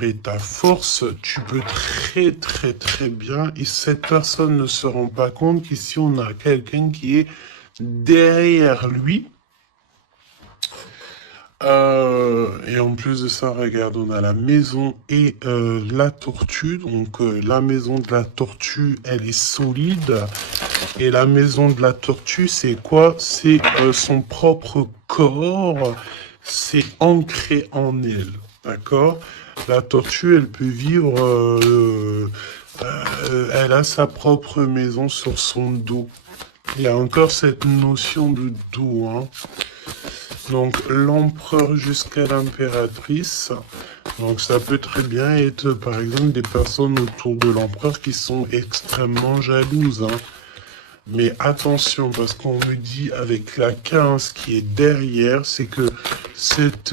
et ta force, tu peux très bien, et cette personne ne se rend pas compte qu'ici on a quelqu'un qui est derrière lui. Et en plus de ça, regarde, on a la maison et la tortue. Donc la maison de la tortue, elle est solide. Et la maison de la tortue, c'est quoi? C'est son propre corps. C'est ancré en elle. D'accord? La tortue, elle peut vivre... elle a sa propre maison sur son dos. Il y a encore cette notion de dos, hein. Donc, l'empereur jusqu'à l'impératrice. Donc, ça peut très bien être, par exemple, des personnes autour de l'empereur qui sont extrêmement jalouses, hein. Mais attention, parce qu'on me dit avec la 15 qui est derrière, c'est que cet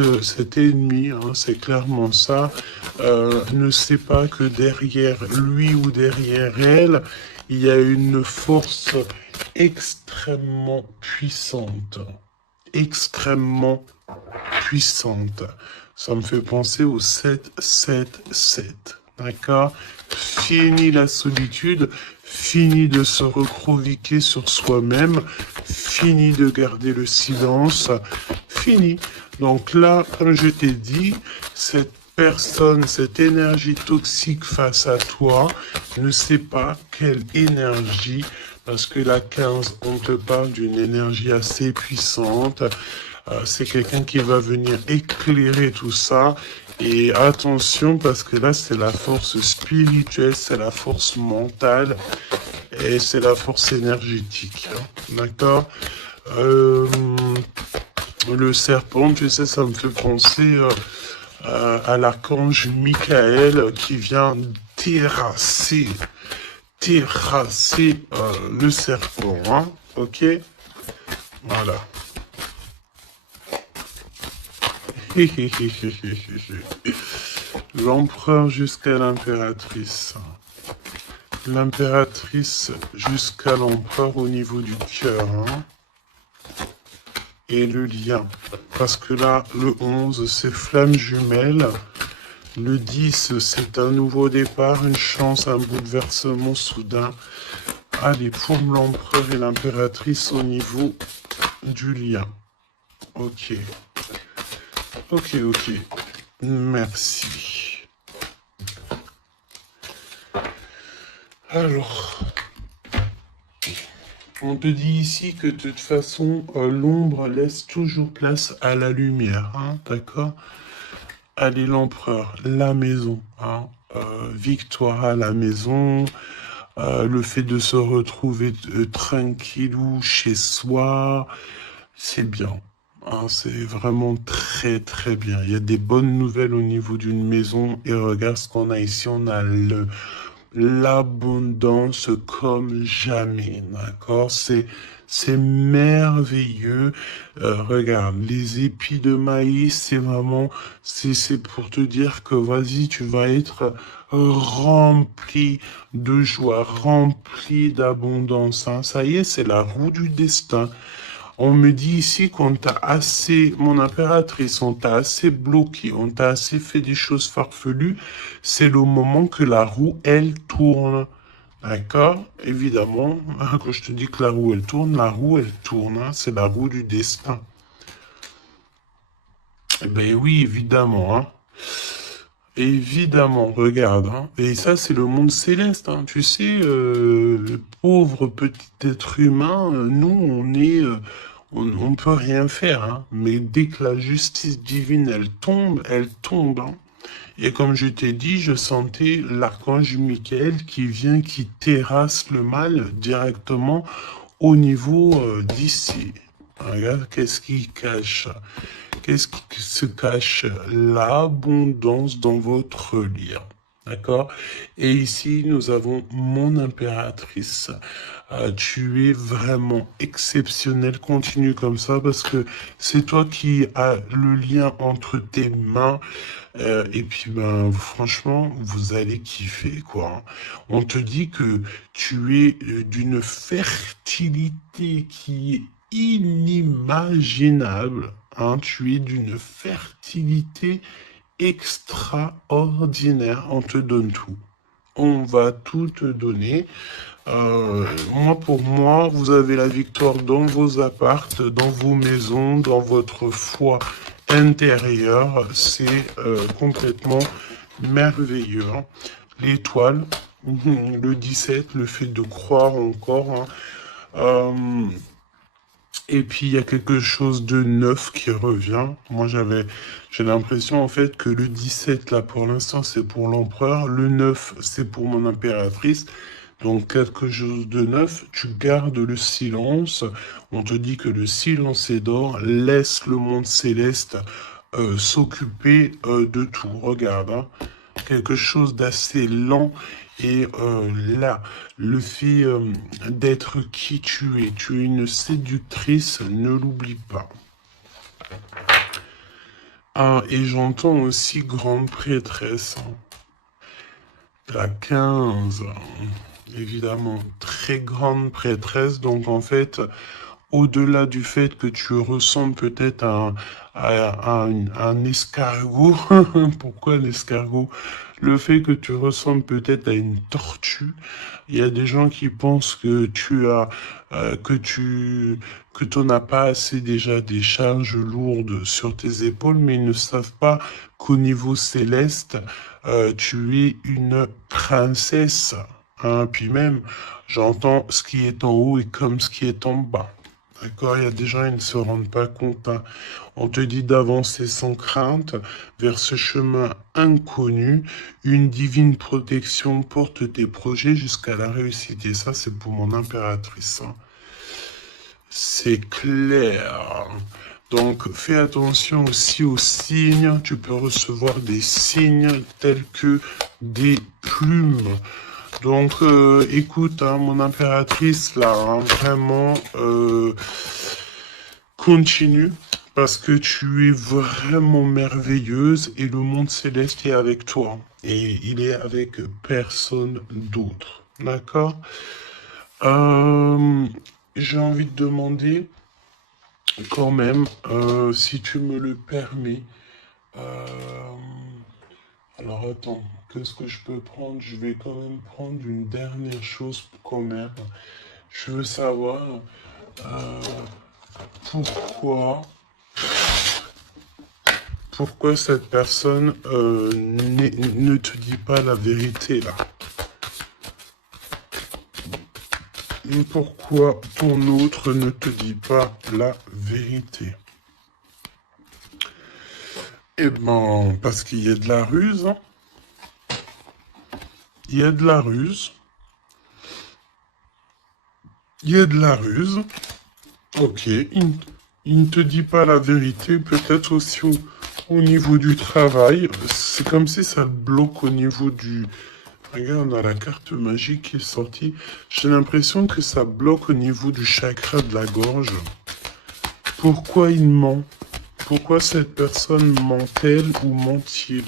ennemi, hein, c'est clairement ça, ne sait pas que derrière lui ou derrière elle, il y a une force extrêmement puissante. Extrêmement puissante. Ça me fait penser au 7-7-7. D'accord? Fini la solitude, fini de se recroqueviller sur soi-même, fini de garder le silence, fini. Donc là, comme je t'ai dit, cette personne, cette énergie toxique face à toi, ne sait pas quelle énergie, parce que la 15, on te parle d'une énergie assez puissante. C'est quelqu'un qui va venir éclairer tout ça. Et attention, parce que là, c'est la force spirituelle, c'est la force mentale et c'est la force énergétique. Hein. D'accord? Le serpent, tu sais, ça me fait penser à l'archange Michael qui vient terrasser le serpent. Hein. Ok? Voilà. L'empereur jusqu'à l'impératrice. L'impératrice jusqu'à l'empereur au niveau du cœur. Hein. Et le lien. Parce que là, le 11, c'est flamme jumelle. Le 10, c'est un nouveau départ, une chance, un bouleversement soudain. Allez, pour l'empereur et l'impératrice au niveau du lien. Ok. Ok. Merci. Alors, on te dit ici que de toute façon, l'ombre laisse toujours place à la lumière, hein, d'accord? Allez, l'empereur, la maison, hein, victoire à la maison, le fait de se retrouver tranquillou chez soi, c'est bien. Hein, c'est vraiment très très bien. Il y a des bonnes nouvelles au niveau d'une maison et regarde ce qu'on a ici. On a l'abondance comme jamais, d'accord? C'est merveilleux. Regarde, les épis de maïs, c'est vraiment, c'est pour te dire que vas-y, tu vas être rempli de joie, rempli d'abondance. Hein. Ça y est, c'est la roue du destin. On me dit ici qu'on t'a assez, mon impératrice, on t'a assez bloqué, on t'a assez fait des choses farfelues. C'est le moment que la roue, elle tourne. D'accord? Évidemment, quand je te dis que la roue, elle tourne. Hein, c'est la roue du destin. Eh ben oui, évidemment. Hein. Évidemment, regarde. Hein. Et ça, c'est le monde céleste. Hein. Tu sais, pauvre petit être humain, nous, on est... on peut rien faire, hein. Mais dès que la justice divine, elle tombe. Hein. Et comme je t'ai dit, je sentais l'archange Michael qui vient, qui terrasse le mal directement au niveau d'ici. Regarde, qu'est-ce qui cache? Qu'est-ce qui se cache? L'abondance dans votre lien. D'accord? Et ici, nous avons mon impératrice. Tu es vraiment exceptionnel. Continue comme ça parce que c'est toi qui as le lien entre tes mains. Et puis, ben, franchement, vous allez kiffer, quoi. On te dit que tu es d'une fertilité qui est inimaginable. Hein, tu es d'une fertilité extraordinaire. On te donne tout. On va tout te donner. Moi, pour moi, vous avez la victoire dans vos appartes, dans vos maisons, dans votre foi intérieure. C'est complètement merveilleux. Hein. L'étoile, le 17, le fait de croire encore. Hein. Et puis, il y a quelque chose de neuf qui revient. Moi, j'ai l'impression, en fait, que le 17, là, pour l'instant, c'est pour l'empereur. Le 9, c'est pour mon impératrice. Donc, quelque chose de neuf. Tu gardes le silence. On te dit que le silence est d'or. Laisse le monde céleste s'occuper de tout. Regarde, hein. Quelque chose d'assez lent. Et là, le fait d'être qui tu es une séductrice, ne l'oublie pas. Ah, et j'entends aussi grande prêtresse. La 15. évidemment, très grande prêtresse. Donc, en fait, au-delà du fait que tu ressembles peut-être à un escargot, pourquoi l'escargot? Le fait que tu ressembles peut-être à une tortue, il y a des gens qui pensent que tu as, que tu n'as pas assez déjà des charges lourdes sur tes épaules, mais ils ne savent pas qu'au niveau céleste, tu es une princesse. Hein, puis même, j'entends ce qui est en haut est comme ce qui est en bas. D'accord, il y a des gens, ils ne se rendent pas compte. Hein. On te dit d'avancer sans crainte vers ce chemin inconnu. Une divine protection porte tes projets jusqu'à la réussite. Et ça, c'est pour mon impératrice. Hein. C'est clair. Donc, fais attention aussi aux signes. Tu peux recevoir des signes tels que des plumes. Donc, écoute, hein, mon impératrice, là, hein, vraiment, continue, parce que tu es vraiment merveilleuse et le monde céleste est avec toi. Et il est avec personne d'autre. D'accord? Euh, j'ai envie de demander, quand même, si tu me le permets, euh, alors attends, qu'est-ce que je peux prendre? Je vais quand même prendre une dernière chose quand même. Je veux savoir euh, pourquoi, pourquoi cette personne ne te dit pas la vérité là. Pourquoi ton autre ne te dit pas la vérité? Eh ben, parce qu'il y a de la ruse. Hein. Il y a de la ruse. Il y a de la ruse. Ok, il ne te dit pas la vérité, peut-être aussi au niveau du travail. C'est comme si ça le bloque au niveau du... Regarde, on a la carte magique qui est sortie. J'ai l'impression que ça bloque au niveau du chakra de la gorge. Pourquoi il ment? Pourquoi cette personne ment-elle ou ment-il?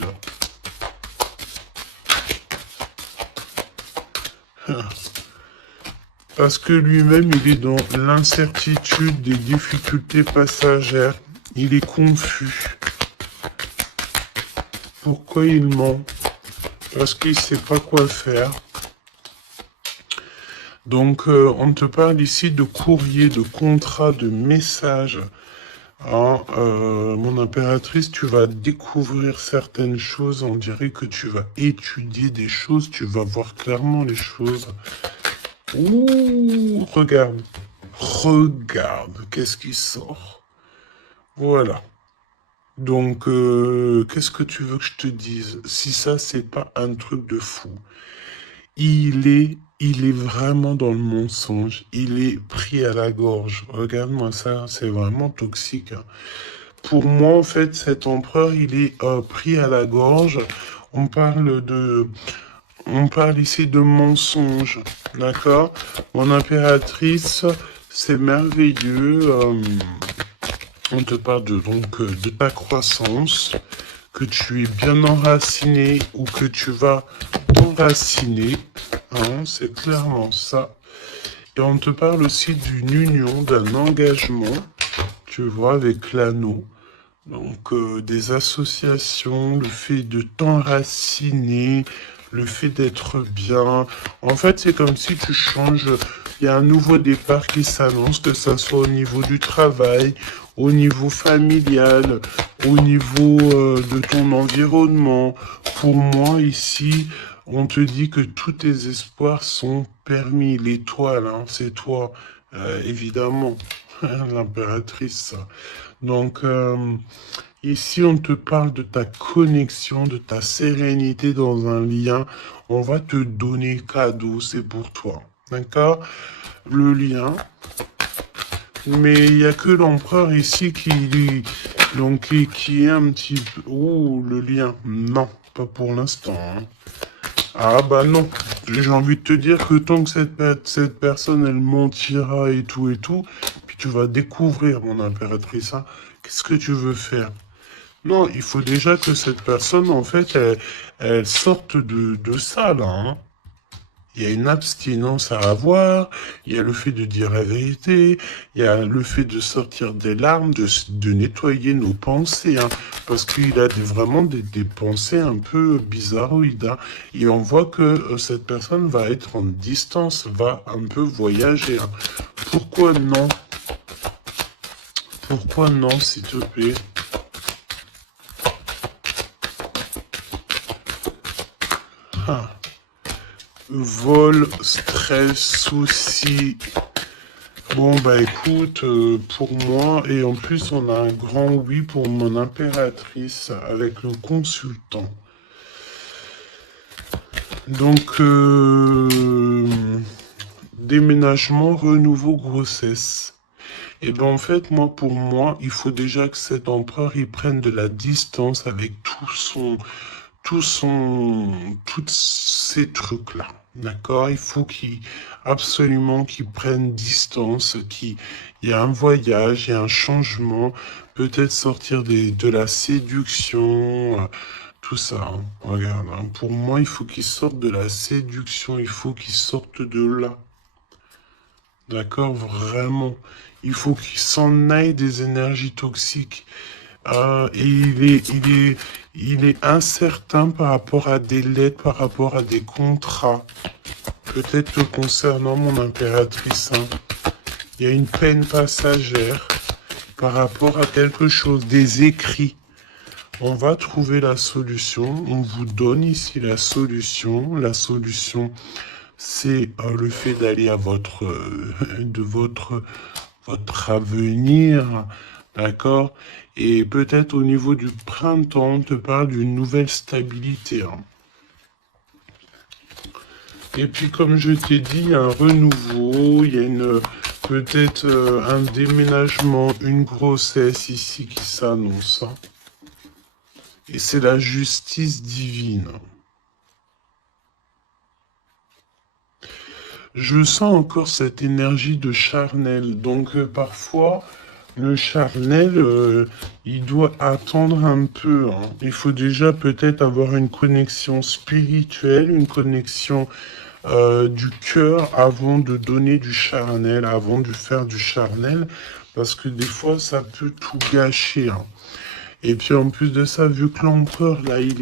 Parce que lui-même, il est dans l'incertitude des difficultés passagères. Il est confus. Pourquoi il ment? Parce qu'il ne sait pas quoi faire. Donc, on te parle ici de courrier, de contrat, de message. Hein, mon impératrice, tu vas découvrir certaines choses. On dirait que tu vas étudier des choses. Tu vas voir clairement les choses. Ouh, regarde. Regarde, qu'est-ce qui sort? Voilà. Donc, qu'est-ce que tu veux que je te dise? Si ça, c'est pas un truc de fou. Il est vraiment dans le mensonge. Il est pris à la gorge. Regarde-moi ça, c'est vraiment toxique. Hein. Pour moi, en fait, cet empereur, il est pris à la gorge. On parle de, on parle ici de mensonge, d'accord? Mon impératrice, c'est merveilleux. On te parle de ta croissance, que tu es bien enraciné ou que tu vas t'enraciner. Hein, c'est clairement ça. Et on te parle aussi d'une union, d'un engagement, tu vois, avec l'anneau. Donc, des associations, le fait de t'enraciner, le fait d'être bien. En fait, c'est comme si tu changes. Il y a un nouveau départ qui s'annonce, que ça soit au niveau du travail, au niveau familial, au niveau de ton environnement. Pour moi, ici, on te dit que tous tes espoirs sont permis. L'étoile, hein, c'est toi, évidemment, l'impératrice. Donc, ici, on te parle de ta connexion, de ta sérénité dans un lien. On va te donner cadeau, c'est pour toi. D'accord? Le lien. Mais il n'y a que l'empereur ici donc, qui est un petit peu... Oh, le lien. Non, pas pour l'instant. Hein. Ah bah non. J'ai envie de te dire que tant que cette personne, elle mentira et tout, puis tu vas découvrir, mon impératrice, hein, qu'est-ce que tu veux faire? Non, il faut déjà que cette personne, en fait, elle sorte de ça, là. Hein. Il y a une abstinence à avoir, il y a le fait de dire la vérité, il y a le fait de sortir des larmes, de nettoyer nos pensées, hein, parce qu'il a vraiment des pensées un peu bizarroïdes. Hein, et on voit que cette personne va être en distance, va un peu voyager. Hein. Pourquoi non? Pourquoi non, s'il te plaît? Ah. Vol, stress, soucis. Bon, bah écoute, pour moi, et en plus, on a un grand oui pour mon impératrice avec le consultant. Donc, déménagement, renouveau, grossesse. Et ben en fait, pour moi, il faut déjà que cet empereur, il prenne de la distance avec tous ces trucs-là. D'accord? Il faut absolument qu'il prenne distance, il y a un voyage, il y a un changement, peut-être sortir de la séduction, tout ça. Hein. Regarde, hein. Pour moi, il faut qu'il sorte de la séduction, il faut qu'il sorte de là. D'accord? Vraiment. Il faut qu'il s'en aille des énergies toxiques. Et il est incertain par rapport à des lettres, par rapport à des contrats. Peut-être concernant mon impératrice. Hein. Il y a une peine passagère par rapport à quelque chose, des écrits. On va trouver la solution. On vous donne ici la solution. La solution, c'est le fait d'aller à votre avenir, d'accord? Et peut-être au niveau du printemps, on te parle d'une nouvelle stabilité. Hein. Et puis comme je t'ai dit, un renouveau, il y a peut-être un déménagement, une grossesse ici qui s'annonce. Hein. Et c'est la justice divine. Je sens encore cette énergie de charnel. Donc parfois, le charnel, il doit attendre un peu. Hein. Il faut déjà peut-être avoir une connexion spirituelle, une connexion du cœur avant de donner du charnel, avant de faire du charnel. Parce que des fois, ça peut tout gâcher. Hein. Et puis en plus de ça, vu que l'empereur, là, il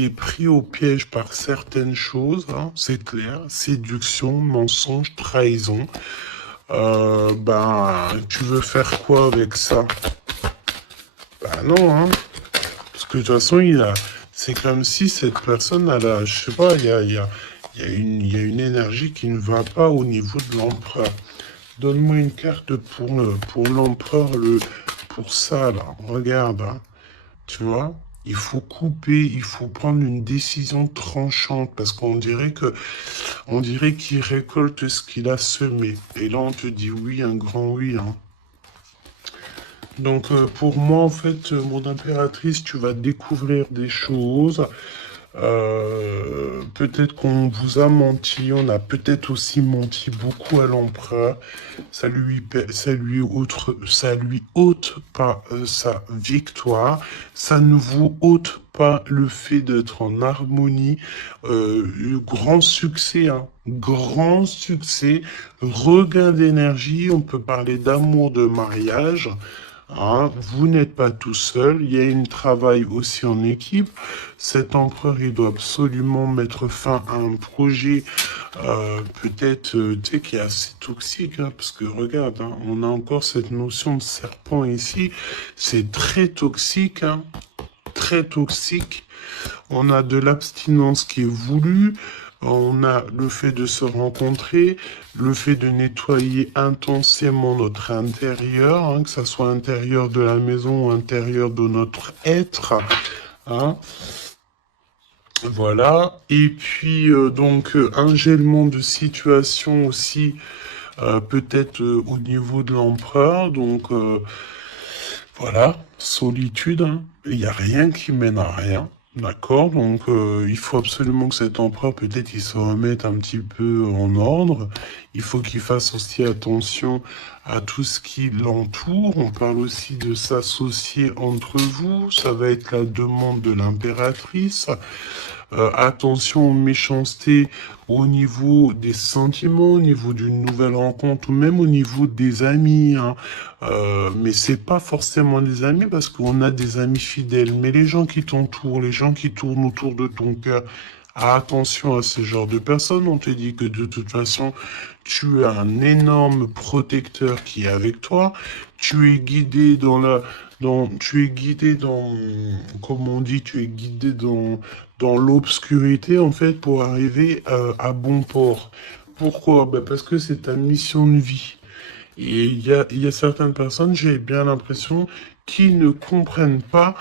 est pris au piège par certaines choses, hein, c'est clair, séduction, mensonge, trahison. Tu veux faire quoi avec ça? Bah non, hein. Parce que de toute façon, c'est comme si cette personne, je sais pas, il y a une énergie qui ne va pas au niveau de l'empereur. Donne-moi une carte pour l'empereur, pour ça, là. Regarde, hein. Tu vois? Il faut couper, il faut prendre une décision tranchante parce on dirait qu'il récolte ce qu'il a semé. Et là, on te dit oui, un grand oui. Hein. Donc, pour moi, en fait, mon impératrice, tu vas découvrir des choses. Peut-être qu'on vous a menti, on a peut-être aussi menti beaucoup à l'empereur. Ça lui ôte pas sa victoire. Ça ne vous ôte pas le fait d'être en harmonie. Grand succès, hein. Grand succès. Regain d'énergie. On peut parler d'amour, de mariage. Hein, vous n'êtes pas tout seul, il y a un travail aussi en équipe. Cet empereur, il doit absolument mettre fin à un projet, peut-être, tu sais, qui est assez toxique, hein, parce que regarde, hein, on a encore cette notion de serpent ici. C'est très toxique, hein, très toxique. On a de l'abstinence qui est voulue. On a le fait de se rencontrer, le fait de nettoyer intensément notre intérieur, hein, que ce soit intérieur de la maison ou intérieur de notre être. Hein. Voilà. Et puis, un gèlement de situation aussi, peut-être au niveau de l'empereur. Donc, voilà, solitude. Hein. Il n'y a rien qui mène à rien. D'accord, donc il faut absolument que cet empereur, peut-être, il se remette un petit peu en ordre. Il faut qu'il fasse aussi attention à tout ce qui l'entoure. On parle aussi de s'associer entre vous. Ça va être la demande de l'impératrice. Attention aux méchancetés au niveau des sentiments, au niveau d'une nouvelle rencontre ou même au niveau des amis. Hein. Mais c'est pas forcément des amis parce qu'on a des amis fidèles. Mais les gens qui t'entourent, les gens qui tournent autour de ton cœur, attention à ce genre de personnes. On te dit que de toute façon, tu as un énorme protecteur qui est avec toi. Tu es guidé tu es guidé dans, comme on dit, tu es guidé dans l'obscurité, en fait, pour arriver à bon port. Pourquoi? Ben parce que c'est ta mission de vie. Et il y a certaines personnes, j'ai bien l'impression, qui ne comprennent pas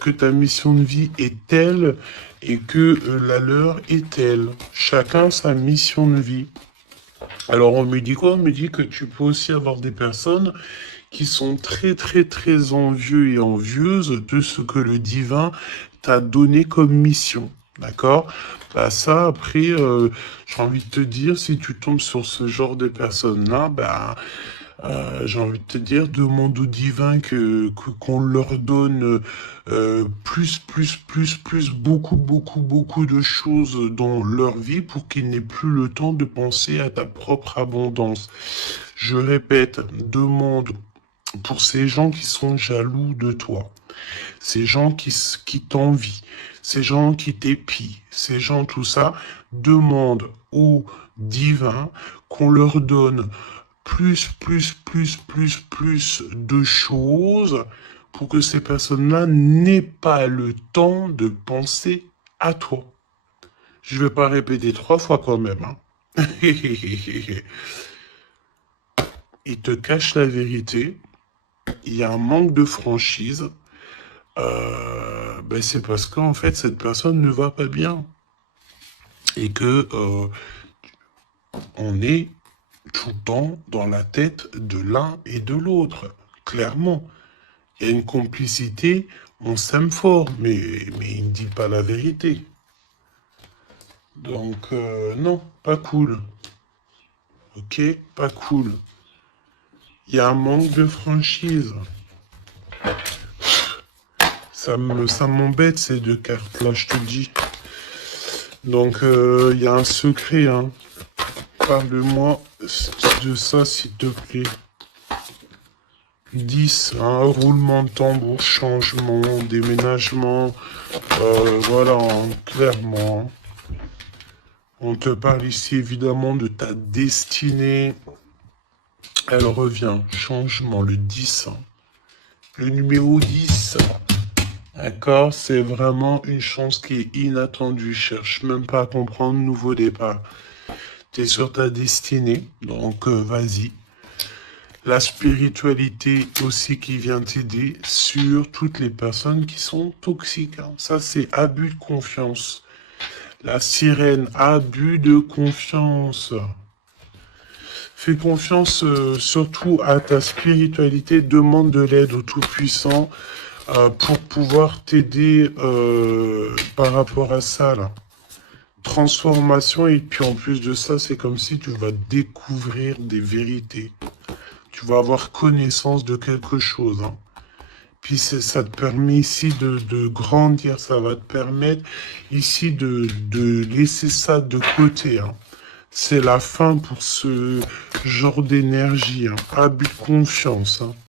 que ta mission de vie est telle et que la leur est telle. Chacun sa mission de vie. Alors on me dit quoi? On me dit que tu peux aussi avoir des personnes qui sont très très très envieux et envieuses de ce que le divin t'a donné comme mission. D'accord? Bah ça, après, j'ai envie de te dire, si tu tombes sur ce genre de personnes-là, bah, j'ai envie de te dire, demande au divin qu'on leur donne beaucoup de choses dans leur vie pour qu'ils n'aient plus le temps de penser à ta propre abondance. Je répète, demande pour ces gens qui sont jaloux de toi, ces gens qui t'envient, ces gens qui t'épient, ces gens tout ça, demande au divin qu'on leur donne plus de choses pour que ces personnes-là n'aient pas le temps de penser à toi. Je vais pas répéter 3 fois quand même. Hein. Il te cache la vérité. Il y a un manque de franchise. Ben c'est parce qu'en fait, cette personne ne va pas bien. Et que on est tout le temps dans la tête de l'un et de l'autre. Clairement. Il y a une complicité, on s'aime fort, mais il ne dit pas la vérité. Donc, non, pas cool. Ok, pas cool. Il y a un manque de franchise. Ça m'embête ces deux cartes-là, je te dis. Donc, il y a un secret, hein. Parle-moi de ça, s'il te plaît. 10, hein, roulement de tambour, changement, déménagement, voilà, hein, clairement. On te parle ici évidemment de ta destinée. Elle revient, changement, le 10. Hein. Le numéro 10. D'accord, c'est vraiment une chance qui est inattendue. Cherche même pas à comprendre, nouveau départ. Tu es sur ta destinée, donc vas-y. La spiritualité aussi qui vient t'aider sur toutes les personnes qui sont toxiques. Hein. Ça, c'est abus de confiance. La sirène, abus de confiance. Fais confiance surtout à ta spiritualité. Demande de l'aide au Tout-Puissant pour pouvoir t'aider par rapport à ça. Là. Transformation et puis en plus de ça, c'est comme si tu vas découvrir des vérités. Tu vas avoir connaissance de quelque chose. Hein. Puis ça te permet ici de grandir, ça va te permettre ici de laisser ça de côté. Hein. C'est la fin pour ce genre d'énergie. Hein. Abus de confiance. Hein.